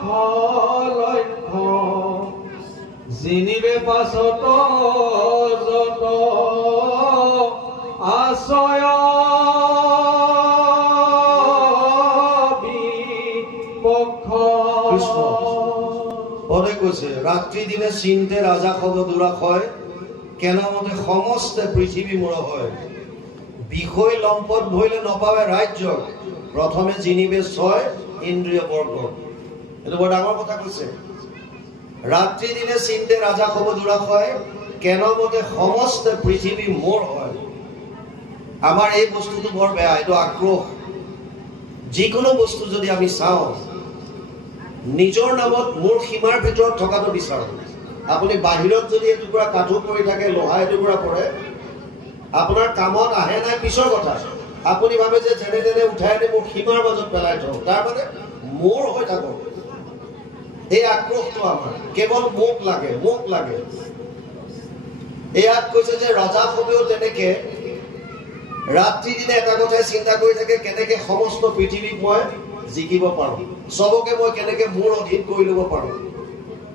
লক্ষ্য, জিনিবে পাছত যত আশ্ৰয় বিপক্ষ। ভগতে কৈছে রাত্রি দিনে চিন্তে রাজা খব দুরা হয় কেন মতে সমস্ত পৃথিবী মোর হয় বিষয় লম্পট ভইলে নপাবে রাজ্য প্রথমে জিনিবে ছয় ইন্দ্রিয় বর্গ এটা বড় ডাঙর কথা কৈছে রাত্রি দিনে চিন্তে রাজা খব দুরা হয় কেন মতে সমস্ত পৃথিবী মোর হয় আমার এই বস্তুটো বড় বেয়া এটা আক্রোশ যিকোনো বস্তু যদি আমি চাও নিজৰ নামত মোৰ সীমাৰ ভিতৰত থকাটো বিচাৰো আপুনি বাহিৰত যদি এটুকুৰা কাঠো পৰি থাকে লোহা এটুকুৰা পৰে আপোনাৰ কামত আহে নাই পিছৰ কথা আপুনি ভাবে যে যেনে যেনে উঠাই আনি মোৰ সীমাৰ মাজত পেলাই থওঁ তাৰ মানে মোৰ হৈ থাকক এই আক্ৰোশটো আমাৰ কেৱল মোক লাগে এয়াত কৈছে যে ৰজা সবেও তেনেকে ৰাত্ৰি দিনে এটা কথাই চিন্তা কৰি থাকে কেনেকে সমস্ত পৃথিৱীক মই জিকিব পাৰো সবকে মই কেনেকে মোৰ অধীন কৰি ল'ব পাৰো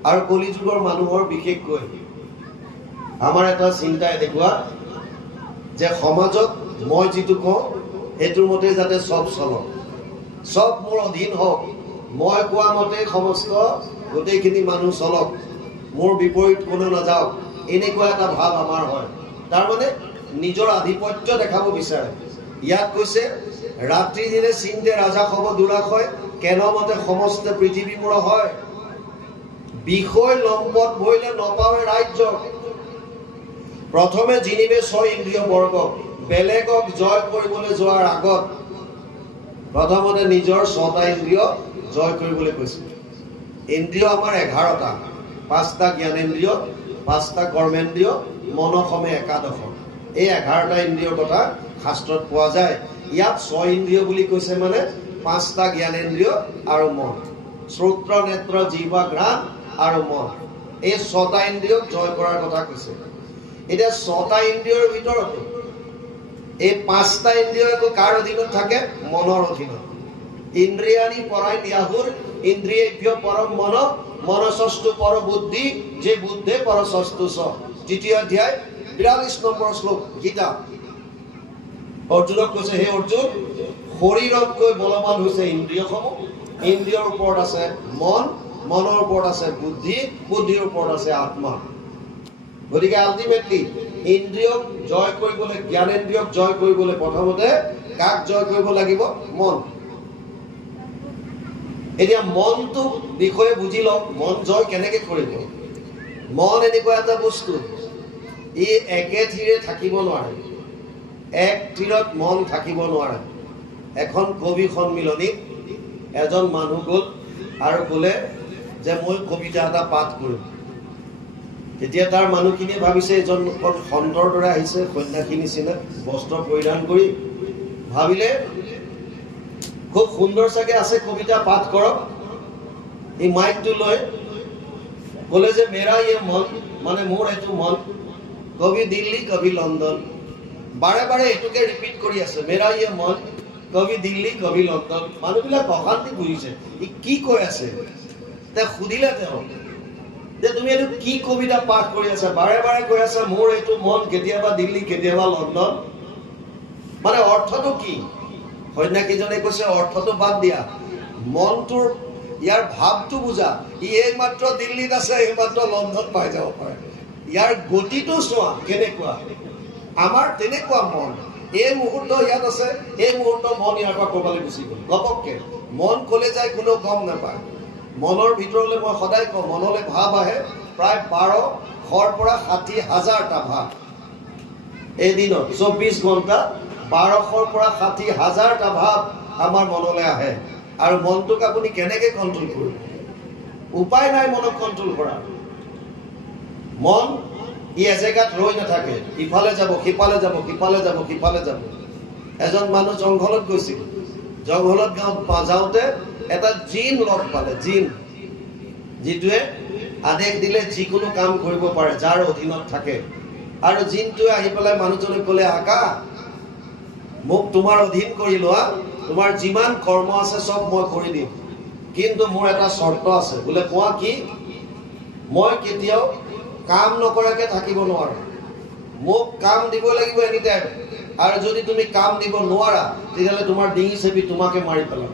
আৰু কলিযুগৰ মানুহৰ বিশেষকৈ আমাৰ এটা চিন্তা এনেকুৱা যে সমাজত মই যিটো কওঁ এটোৰ মতে যাতে সব চলক সব মোৰ অধীন হওক মই কোৱা মতে সমস্ত গোটেইখিনি মানুহ চলক মোৰ বিপৰীত কোনো নাযাওক এনেকুৱা এটা ভাৱ আমাৰ হয় তাৰ মানে নিজৰ আধিপত্য দেখাব বিচাৰে ইয়াত কৈছে রাত্রি দিনে চিন্তে রাজা খব দুরা হয় কেন মতে সমস্ত পৃথিবী মোর হয় বিষয় লম্পট ভইলে নপাবে রাজ্য প্রথমে জিনিবে ছয় ইন্দ্রিয় বর্গ বেলেগক জয় কৰিবলৈ যোৱাৰ আগত প্ৰথমতে নিজৰ ছটা ইন্দ্ৰিয় জয় কৰিবলৈ কৈছে ইন্দ্ৰিয় আমাৰ 11টা 5টা জ্ঞানেন্দ্ৰিয় 5টা কৰ্মেন্দ্ৰিয় মনসমে একাদশ এই 11টা ইন্দ্ৰিয়ৰ কথা শাস্ত্ৰত পোৱা যায় ইয়াত 6 ইন্দ্ৰিয় বুলি কৈছে মানে 5টা জ্ঞানেন্দ্ৰিয় আৰু মন শ্ৰোত্ৰ নেত্ৰ জিহ্বা ঘ্ৰাণ আৰু মন এই 6টা ইন্দ্ৰিয়ক জয় কৰাৰ কথা কৈছে এটা 6টা ইন্দ্ৰিয়ৰ ভিতৰত এই 5টা ইন্দ্ৰিয় একো কাৰ অধীনত থাকে মনৰ অধীনত ইন্দ্ৰিয়ানি পৰাই নিয়াহুৰ ইন্দ্ৰিয়েভ্য পৰম মন মনসস্তু পৰ বুদ্ধি যে বুদ্ধে পৰসস্তু স দ্বিতীয় অধ্যায় 42 নম্বৰ শ্লোক গীতা অৰ্জুনক কৈছে হে অৰ্জুন শৰীৰতকৈ বলৱান হৈছে ইন্দ্ৰিয়সমূহ ইন্দ্ৰিয়ৰ ওপৰত আছে মন মনৰ ওপৰত আছে বুদ্ধি বুদ্ধিৰ ওপৰত আছে আত্মা গতিকে আলটিমেটলি ইন্দ্ৰিয়ক জয় কৰিবলৈ জ্ঞানেন্দ্ৰিয়ক জয় কৰিবলৈ প্ৰথমতে কাক জয় কৰিব লাগিব মন এতিয়া মনটো বিষয়ে বুজি লওক মন জয় কেনেকৈ কৰিব মন এনেকুৱা এটা বস্তু ই একে থিৰে থাকিব নোৱাৰে এক তীৰত মন থাকিব নোৱাৰে এখন কবি সন্মিলনীত এজন মানুহ গ'ল আৰু ক'লে যে মই কবিতা এটা পাঠ কৰিম তেতিয়া তাৰ মানুহখিনিয়ে ভাবিছে এজন সন্তৰ দৰে আহিছে সন্যাসী নিচিনা বস্ত্ৰ পৰিধান কৰি ভাবিলে খুব সুন্দৰ চাগে আছে কবিতা পাঠ কৰক এই মাইকটো লৈ ক'লে যে মেৰা ইয়ে মন মানে মোৰ এইটো মন কবি দিল্লী কবি লণ্ডন বাৰে বাৰে এটুকে ৰিপিট কৰি আছে মেৰা ইয়ে মন কবি দিল্লী কবি লণ্ডন মানুহবিলাক অশান্তি বুজিছে ই কি কৈ আছে তে সুধিলে তেওঁ যে তুমি এইটো কি কবিতা পাঠ কৰি আছা বাৰে বাৰে কৈ আছা মোৰ এইটো মন কেতিয়াবা দিল্লী কেতিয়াবা লণ্ডন মানে অৰ্থটো কি সন্যাসীজনে কৈছে অৰ্থটো বাদ দিয়া মনটোৰ ইয়াৰ ভাৱটো বুজা ই এইমাত্ৰ দিল্লীত আছে এইমাত্ৰ লণ্ডন পাই যাব পাৰে ইয়াৰ গতিটো চোৱা কেনেকুৱা আমাৰ তেনেকুৱা মন এই মুহূৰ্ত ইয়াত আছে এই মুহূৰ্ত মন ইয়াৰ পৰা ক'ৰবালৈ গুচি গ'ল গপককে মন ক'লে যায় কোনো গম নাপায় মনৰ ভিতৰলৈ মই সদায় কওঁ মনলৈ ভাৱ আহে প্ৰায় 1200ৰ পৰা 60,000টা ভাৱ এদিনত 24 ঘণ্টা 1200ৰ পৰা 60,000টা ভাৱ আমাৰ মনলৈ আহে আৰু মনটোক আপুনি কেনেকৈ কণ্ট্ৰোল কৰিব উপায় নাই মনক কণ্ট্ৰোল কৰা মন ই এজেগাত ৰৈ নাথাকে ইফালে যাব সিফালে যাব সিফালে যাব সিফালে যাব এজন মানুহ জংঘলত গৈছিল জংঘলত যাওঁতে এটা জিন লগ পালে জিন যিটোৱে আদেশ দিলে যিকোনো কাম কৰিব পাৰে যাৰ অধীনত থাকে আৰু জিনটোৱে আহি পেলাই মানুহজনক ক'লে আকা মোক তোমাৰ অধীন কৰি লোৱা তোমাৰ যিমান কৰ্ম আছে সব মই কৰি দিম কিন্তু মোৰ এটা চৰ্ত আছে বোলে কোৱা কি মই কেতিয়াও কাম নকৰাকে থাকিব নোৱাৰো মোক কাম দিব লাগিব এনি টাইম আৰু যদি তুমি কাম দিব নোৱাৰা তেতিয়াহ'লে তোমাৰ ডিঙি চেপি তোমাকে মাৰি পেলাম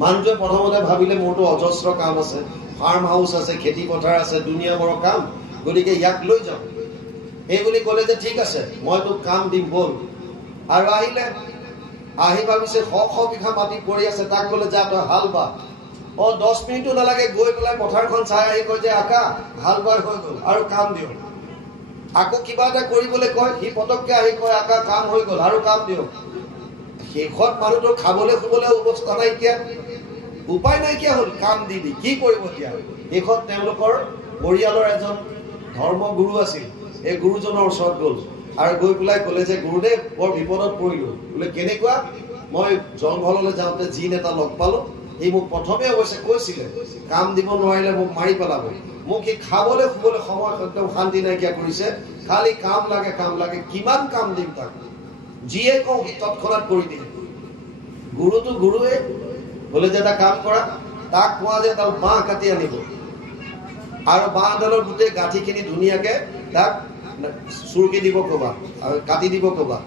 মানুহটোৱে প্ৰথমতে ভাবিলে মোৰতো অজস্ৰ কাম আছে ফাৰ্ম হাউচ আছে, খেতি পথাৰ আছে, দুনিয়া বড় কাম, গতিকে ইয়াক লৈ যাওঁ। এই বুলি ক'লে যে ঠিক আছে মই তোক কাম দিম বল। আৰু আহিলে, আহি ভাবিছে শ বিঘা মাটি পৰি আছে, তাক ক'লে যা তই হাল বা। 10 মিনিটো নালাগে, গৈ পেলাই পথাৰখন চাই আহি কয় যে আকা হাল বাই হৈ গ'ল আৰু কাম দিয়ক। আকৌ কিবা এটা কৰিবলৈ কয়, সি পটককে আহি কয় আকা কাম হৈ গ'ল আৰু কাম দিয়ক। শেষত মানুহটোৰ খাবলৈ শুবলৈ অৱস্থা নাইকিয়া, উপায় নাইকিয়া হ'ল, কাম দি দি কি কৰিব এতিয়া। শেষত তেওঁলোকৰ পৰিয়ালৰ এজন ধৰ্মগুৰু আছিল, এই গুৰুজনৰ ওচৰত গ'ল আৰু গৈ পেলাই ক'লে যে গুৰুদেৱ বৰ বিপদত পৰিলোঁ। বোলে কেনেকুৱা? মই জংঘললৈ যাওঁতে জিন এটা লগ পালোঁ, সি মোক প্ৰথমে অৱশ্যে কৈছিলে কাম দিব নোৱাৰিলে মোক মাৰি পেলাব, মোক সি খাবলৈ শুবলৈ সময় একদম শান্তি নাইকিয়া কৰিছে, খালি কাম লাগে কাম লাগে, কিমান কাম দিম তাক, যিয়ে কওঁ সি তৎক্ষণাৎ কৰি দিয়ে। গুৰুটো গুৰুৱে বোলে যে এটা কাম কৰা, তাক কোৱা যে এডাল বাঁহ কাটি আনিব আৰু বাঁহডালৰ গোটেই গাঁঠিখিনি ধুনীয়াকে তাক চুৰকি দিব ক'বা আৰু কাটি দিব ক'বা,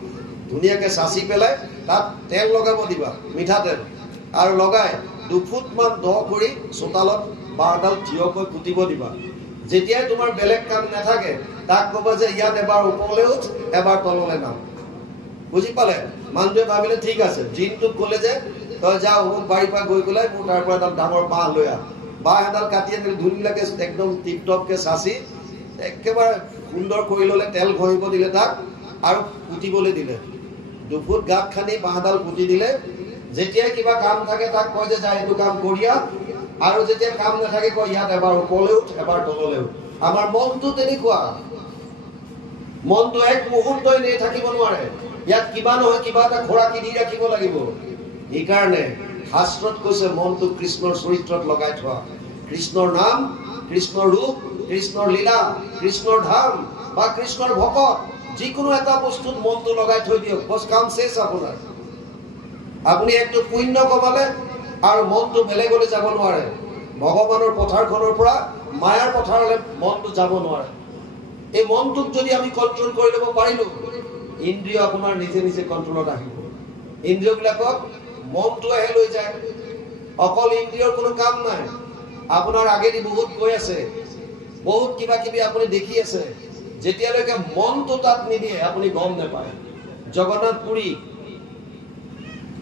ধুনীয়াকে চাচি পেলাই তাত তেল লগাব দিবা, মিঠাতেল, আৰু লগাই 2 ফুটমান দ কৰি চোতালত বাঁহডাল থিয়কৈ পুতিব দিবা। যেতিয়াই তোমাৰ বেলেগ কাম নাথাকে তাক ক'বা যে ইয়াত এবাৰ ওপৰলৈ উঠ, এবাৰ তললৈ নাম। বুজি পালে? মানুহটোৱে ভাবিলে ঠিক আছে। জিনটোক ক'লে যে তই যা অমুক বাৰীৰ পৰা গৈ পেলাই মোৰ তাৰ পৰা এডাল ডাঙৰ বাঁহ লৈ আহ। বাঁহ এডাল কাটি আনি ধুনীয়াকে একদম টিপটপকে চাচি একেবাৰে সুন্দৰ কৰি ল'লে, তেল ঘঁহিব দিলে তাক আৰু পুতিবলৈ দিলে। 2 ফুট গাঁত খানি বাঁহডাল পুতি দিলে। যেতিয়াই কিবা কাম থাকে তাক কয় যে যা এইটো কাম কৰিয়া, আৰু যেতিয়া কাম নাথাকে কয় ইয়াত এবাৰ ওপৰলৈ উঠ, এবাৰ তললৈ উঠ। আমাৰ মনটো তেনেকুৱা, মনটো এক মুহূৰ্তই নেই থাকিব নোৱাৰে, ইয়াত কিবা নহয় কিবা এটা খোৰাকি দি ৰাখিব লাগিব। সেইকাৰণে শাস্ত্ৰত কৈছে মনটো কৃষ্ণৰ চৰিত্ৰত লগাই থোৱা। কৃষ্ণৰ নাম, কৃষ্ণৰ ৰূপ, কৃষ্ণৰ লীলা, কৃষ্ণৰ ধাম বা কৃষ্ণৰ ভকত, যিকোনো এটা বস্তুত মনটো লগাই থৈ দিয়ক, বস কাম শেষ আপোনাৰ। আপুনি একটু পুণ্য কমালে আৰু মনটো বেলেগলৈ যাব নোৱাৰে। ভগৱানৰ পথাৰখনৰ পৰা মায়াৰ পথাৰলৈ মনটো যাব নোৱাৰে। এই মনটোক যদি আমি কন্ট্ৰোল কৰি ল'ব পাৰিলো, ইন্দ্ৰিয় আপোনাৰ নিজে নিজে কন্ট্ৰোলত আহিব। ইন্দ্ৰিয়বিলাকক মনটোহে লৈ যায়, অকল ইন্দ্ৰিয়ৰ কোনো কাম নাই। আপোনাৰ আগেদি বহুত গৈ আছে, বহুত কিবা কিবি আপুনি দেখি আছে, যেতিয়ালৈকে মনটো তাত নিদিয়ে আপুনি গম নাপায়। জগন্নাথ পুৰী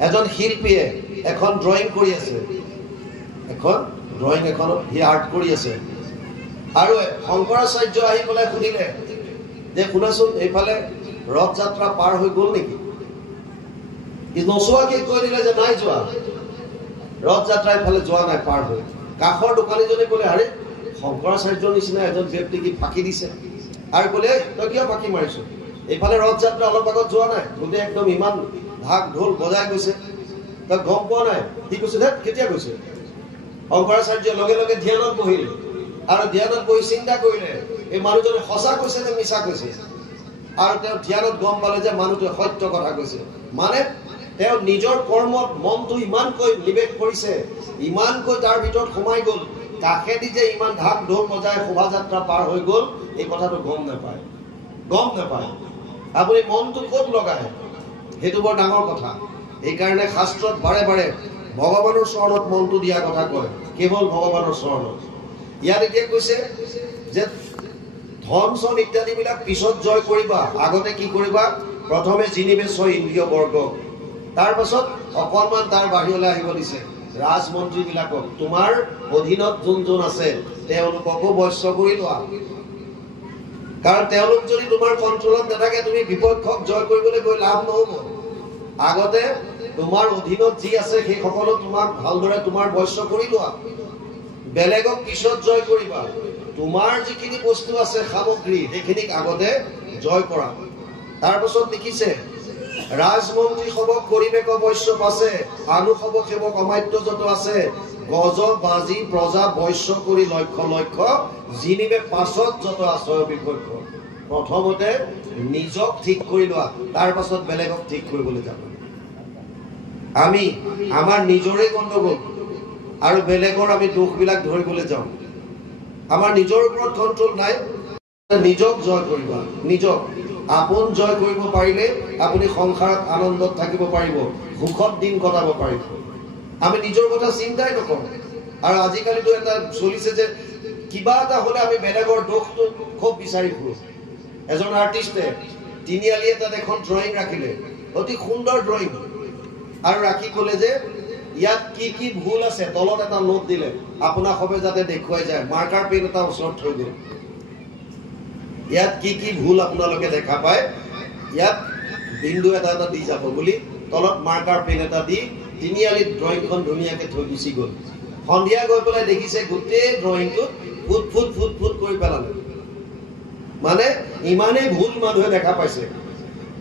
এজন শিল্পীয়ে এখন ড্ৰয়িং কৰি আছে, এখন ড্ৰয়িং এখনত সি আৰ্ট কৰি আছে, আৰু শংকৰাচাৰ্য আহি পেলাই সুধিলে যে শুনাচোন এইফালে ৰথ যাত্ৰা পাৰ হৈ গ'ল নেকি? ই নচোৱাকে কৈ দিলে যে নাই যোৱা, ৰথ যাত্ৰা এইফালে যোৱা নাই, পাৰ হৈ। কাষৰ দোকানীজনে ক'লে আৰে শংকৰাচাৰ্যৰ নিচিনা এজন ব্যক্তিক ফাঁকি দিছে, আৰু ক'লে তই কিয় ফাঁকি মাৰিছ? এইফালে ৰথ যাত্ৰা অলপ আগত যোৱা নাই, গোটেই একদম ইমান ঢাক ঢোল বজাই গৈছে, তই গম পোৱা নাই? সি কৈছে দে কেতিয়া গৈছে? শংকৰাচাৰ্যই লগে লগে ধ্যানত বহিল, আৰু ধ্যানত বহি চিন্তা কৰিলে এই মানুহজনে সঁচা কৈছে নে মিছা কৈছে। আৰু তেওঁ ধ্যানত গম পালে যে মানুহটোৱে সত্য কথা কৈছে। মানে তেওঁ নিজৰ কৰ্মত মনটো ইমানকৈ নিৱেশ কৰিছে, ইমানকৈ তাৰ ভিতৰত সোমাই গ'ল, কাষেদি যে ইমান ঢাক ঢোল বজাই শোভাযাত্ৰা পাৰ হৈ গ'ল এই কথাটো গম নাপায়, গম নাপায়। আপুনি মনটো ক'ত লগায় সেইটো বৰ ডাঙৰ কথা। এইকাৰণে শাস্ত্ৰত বাৰে বাৰে ভগৱানৰ চৰণত মনটো দিয়া কথা কয়, কেৱল ভগৱানৰ চৰণত। ইয়াত এতিয়া কৈছে যে ধন চন ইত্যাদিবিলাক পিছত জয় কৰিবা, আগতে কি কৰিবা? প্ৰথমে জিনিবে 6 ইন্দ্ৰিয় বৰ্গক, তাৰ পাছত অকণমান তাৰ বাহিৰলৈ আহিব দিছে ৰাজমন্ত্ৰীবিলাকক। তোমাৰ অধীনত যোন আছে তেওঁলোককো বশ্য কৰি লোৱা, কাৰণ তেওঁলোক যদি তোমাৰ কণ্ট্ৰলত নাথাকে তুমি বিপক্ষক জয় কৰিবলৈ গৈ লাভ নহ'ব। আগতে তোমাৰ অধীনত যি আছে সেই সকলো তোমাক ভালদৰে তোমাৰ বশ্য কৰি লোৱা, বেলেগক পিছত জয় কৰিবা। তোমাৰ যিখিনি বস্তু আছে সামগ্ৰী সেইখিনিক আগতে জয় কৰা। তাৰ পাছত লিখিছে ৰাজমন্ত্ৰী সবক কৰিবেক বৈশ্য আছে, আনু সবক সেৱক অমাত্য যত আছে, গজ বাজি প্ৰজা বৈশ্য কৰি লক্ষ্য লক্ষ্য, জিনিবে পাছত যত আশ্ৰয় বিপক্ষ। প্ৰথমতে নিজক ঠিক কৰি লোৱা, তাৰ পাছত বেলেগক ঠিক কৰিবলৈ যাব। আমি আমাৰ নিজৰে গণ্ডগোল আৰু বেলেগৰ আমি দোষবিলাক ধৰিবলৈ যাওঁ। আমাৰ নিজৰ ওপৰত কণ্ট্ৰোল নাই। নিজক জয় কৰিবা, নিজক আপোন জয় কৰিব পাৰিলে আপুনি সংসাৰত আনন্দত থাকিব পাৰিব, সুখত দিন কটাব পাৰিব। আমি নিজৰ কথা চিন্তাই নকৰোঁ, আৰু আজিকালিতো এটা চলিছে যে কিবা এটা হলে আমি বেলেগৰ দোষটো খুব বিচাৰি ফুৰো এজন আৰ্টিষ্টে তিনিআলি এটাত এখন ড্ৰয়িং ৰাখিলে অতি সুন্দৰ ড্ৰয়িং আৰু ৰাখি ক'লে যে ইয়াত কি কি ভুল আছে তলত এটা নোট দিলে আপোনাক সবে যাতে দেখুৱাই যায় মাৰ্কাৰ পেন এটা ওচৰত থৈ গ'ল ইয়াত কি কি ভুল আপোনালোকে দেখা পায় ইয়াত বিন্দু এটা এটা দি যাব বুলি তলত মাৰ্কাৰ পেন এটা দি তিনিআলিত ড্ৰয়িংখন ধুনীয়াকৈ থৈ গুচি গ'ল সন্ধিয়া গৈ পেলাই দেখিছে গোটেই ড্ৰয়িংটো ফুট ফুট ফুট ফুট কৰি পেলালে মানে ইমানেই ভুল মানুহে দেখা পাইছে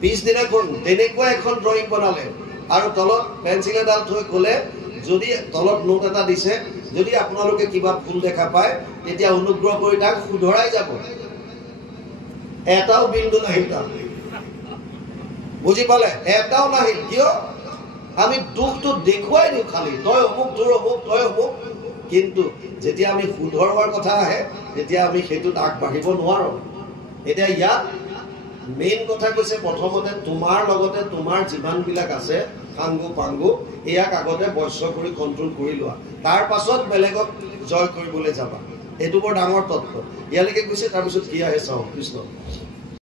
পিছদিনাখন তেনেকুৱা এখন ড্ৰয়িং বনালে আৰু তলত পেঞ্চিল এডাল থৈ ক'লে যদি তলত নোট এটা দিছে যদি আপোনালোকে কিবা ভুল দেখা পায় তেতিয়া অনুগ্ৰহ কৰি তাক শুধৰাই যাব এটাও বিন্দু নাহিল তাত বুজি পালে এটাও নাহিল কিয় আমি দুখটো দেখুৱাই দিওঁ খালি তই অমুক তোৰ অমুক তই অমুক কিন্তু যেতিয়া আমি শুধৰোৱাৰ কথা আহে তেতিয়া আমি সেইটোত আগবাঢ়িব নোৱাৰোঁ এতিয়া ইয়াত মেইন কথা কৈছে প্ৰথমতে তোমাৰ লগতে তোমাৰ যিমানবিলাক আছে সাংগু পাংগু ইয়াক আগতে বশ্য কৰি কণ্ট্ৰল কৰি লোৱা তাৰ পাছত বেলেগক জয় কৰিবলৈ যাবা এইটো বৰ ডাঙৰ তত্ত্ব ইয়ালৈকে কৈছে তাৰপিছত কি আহে চাওঁ কৃষ্ণ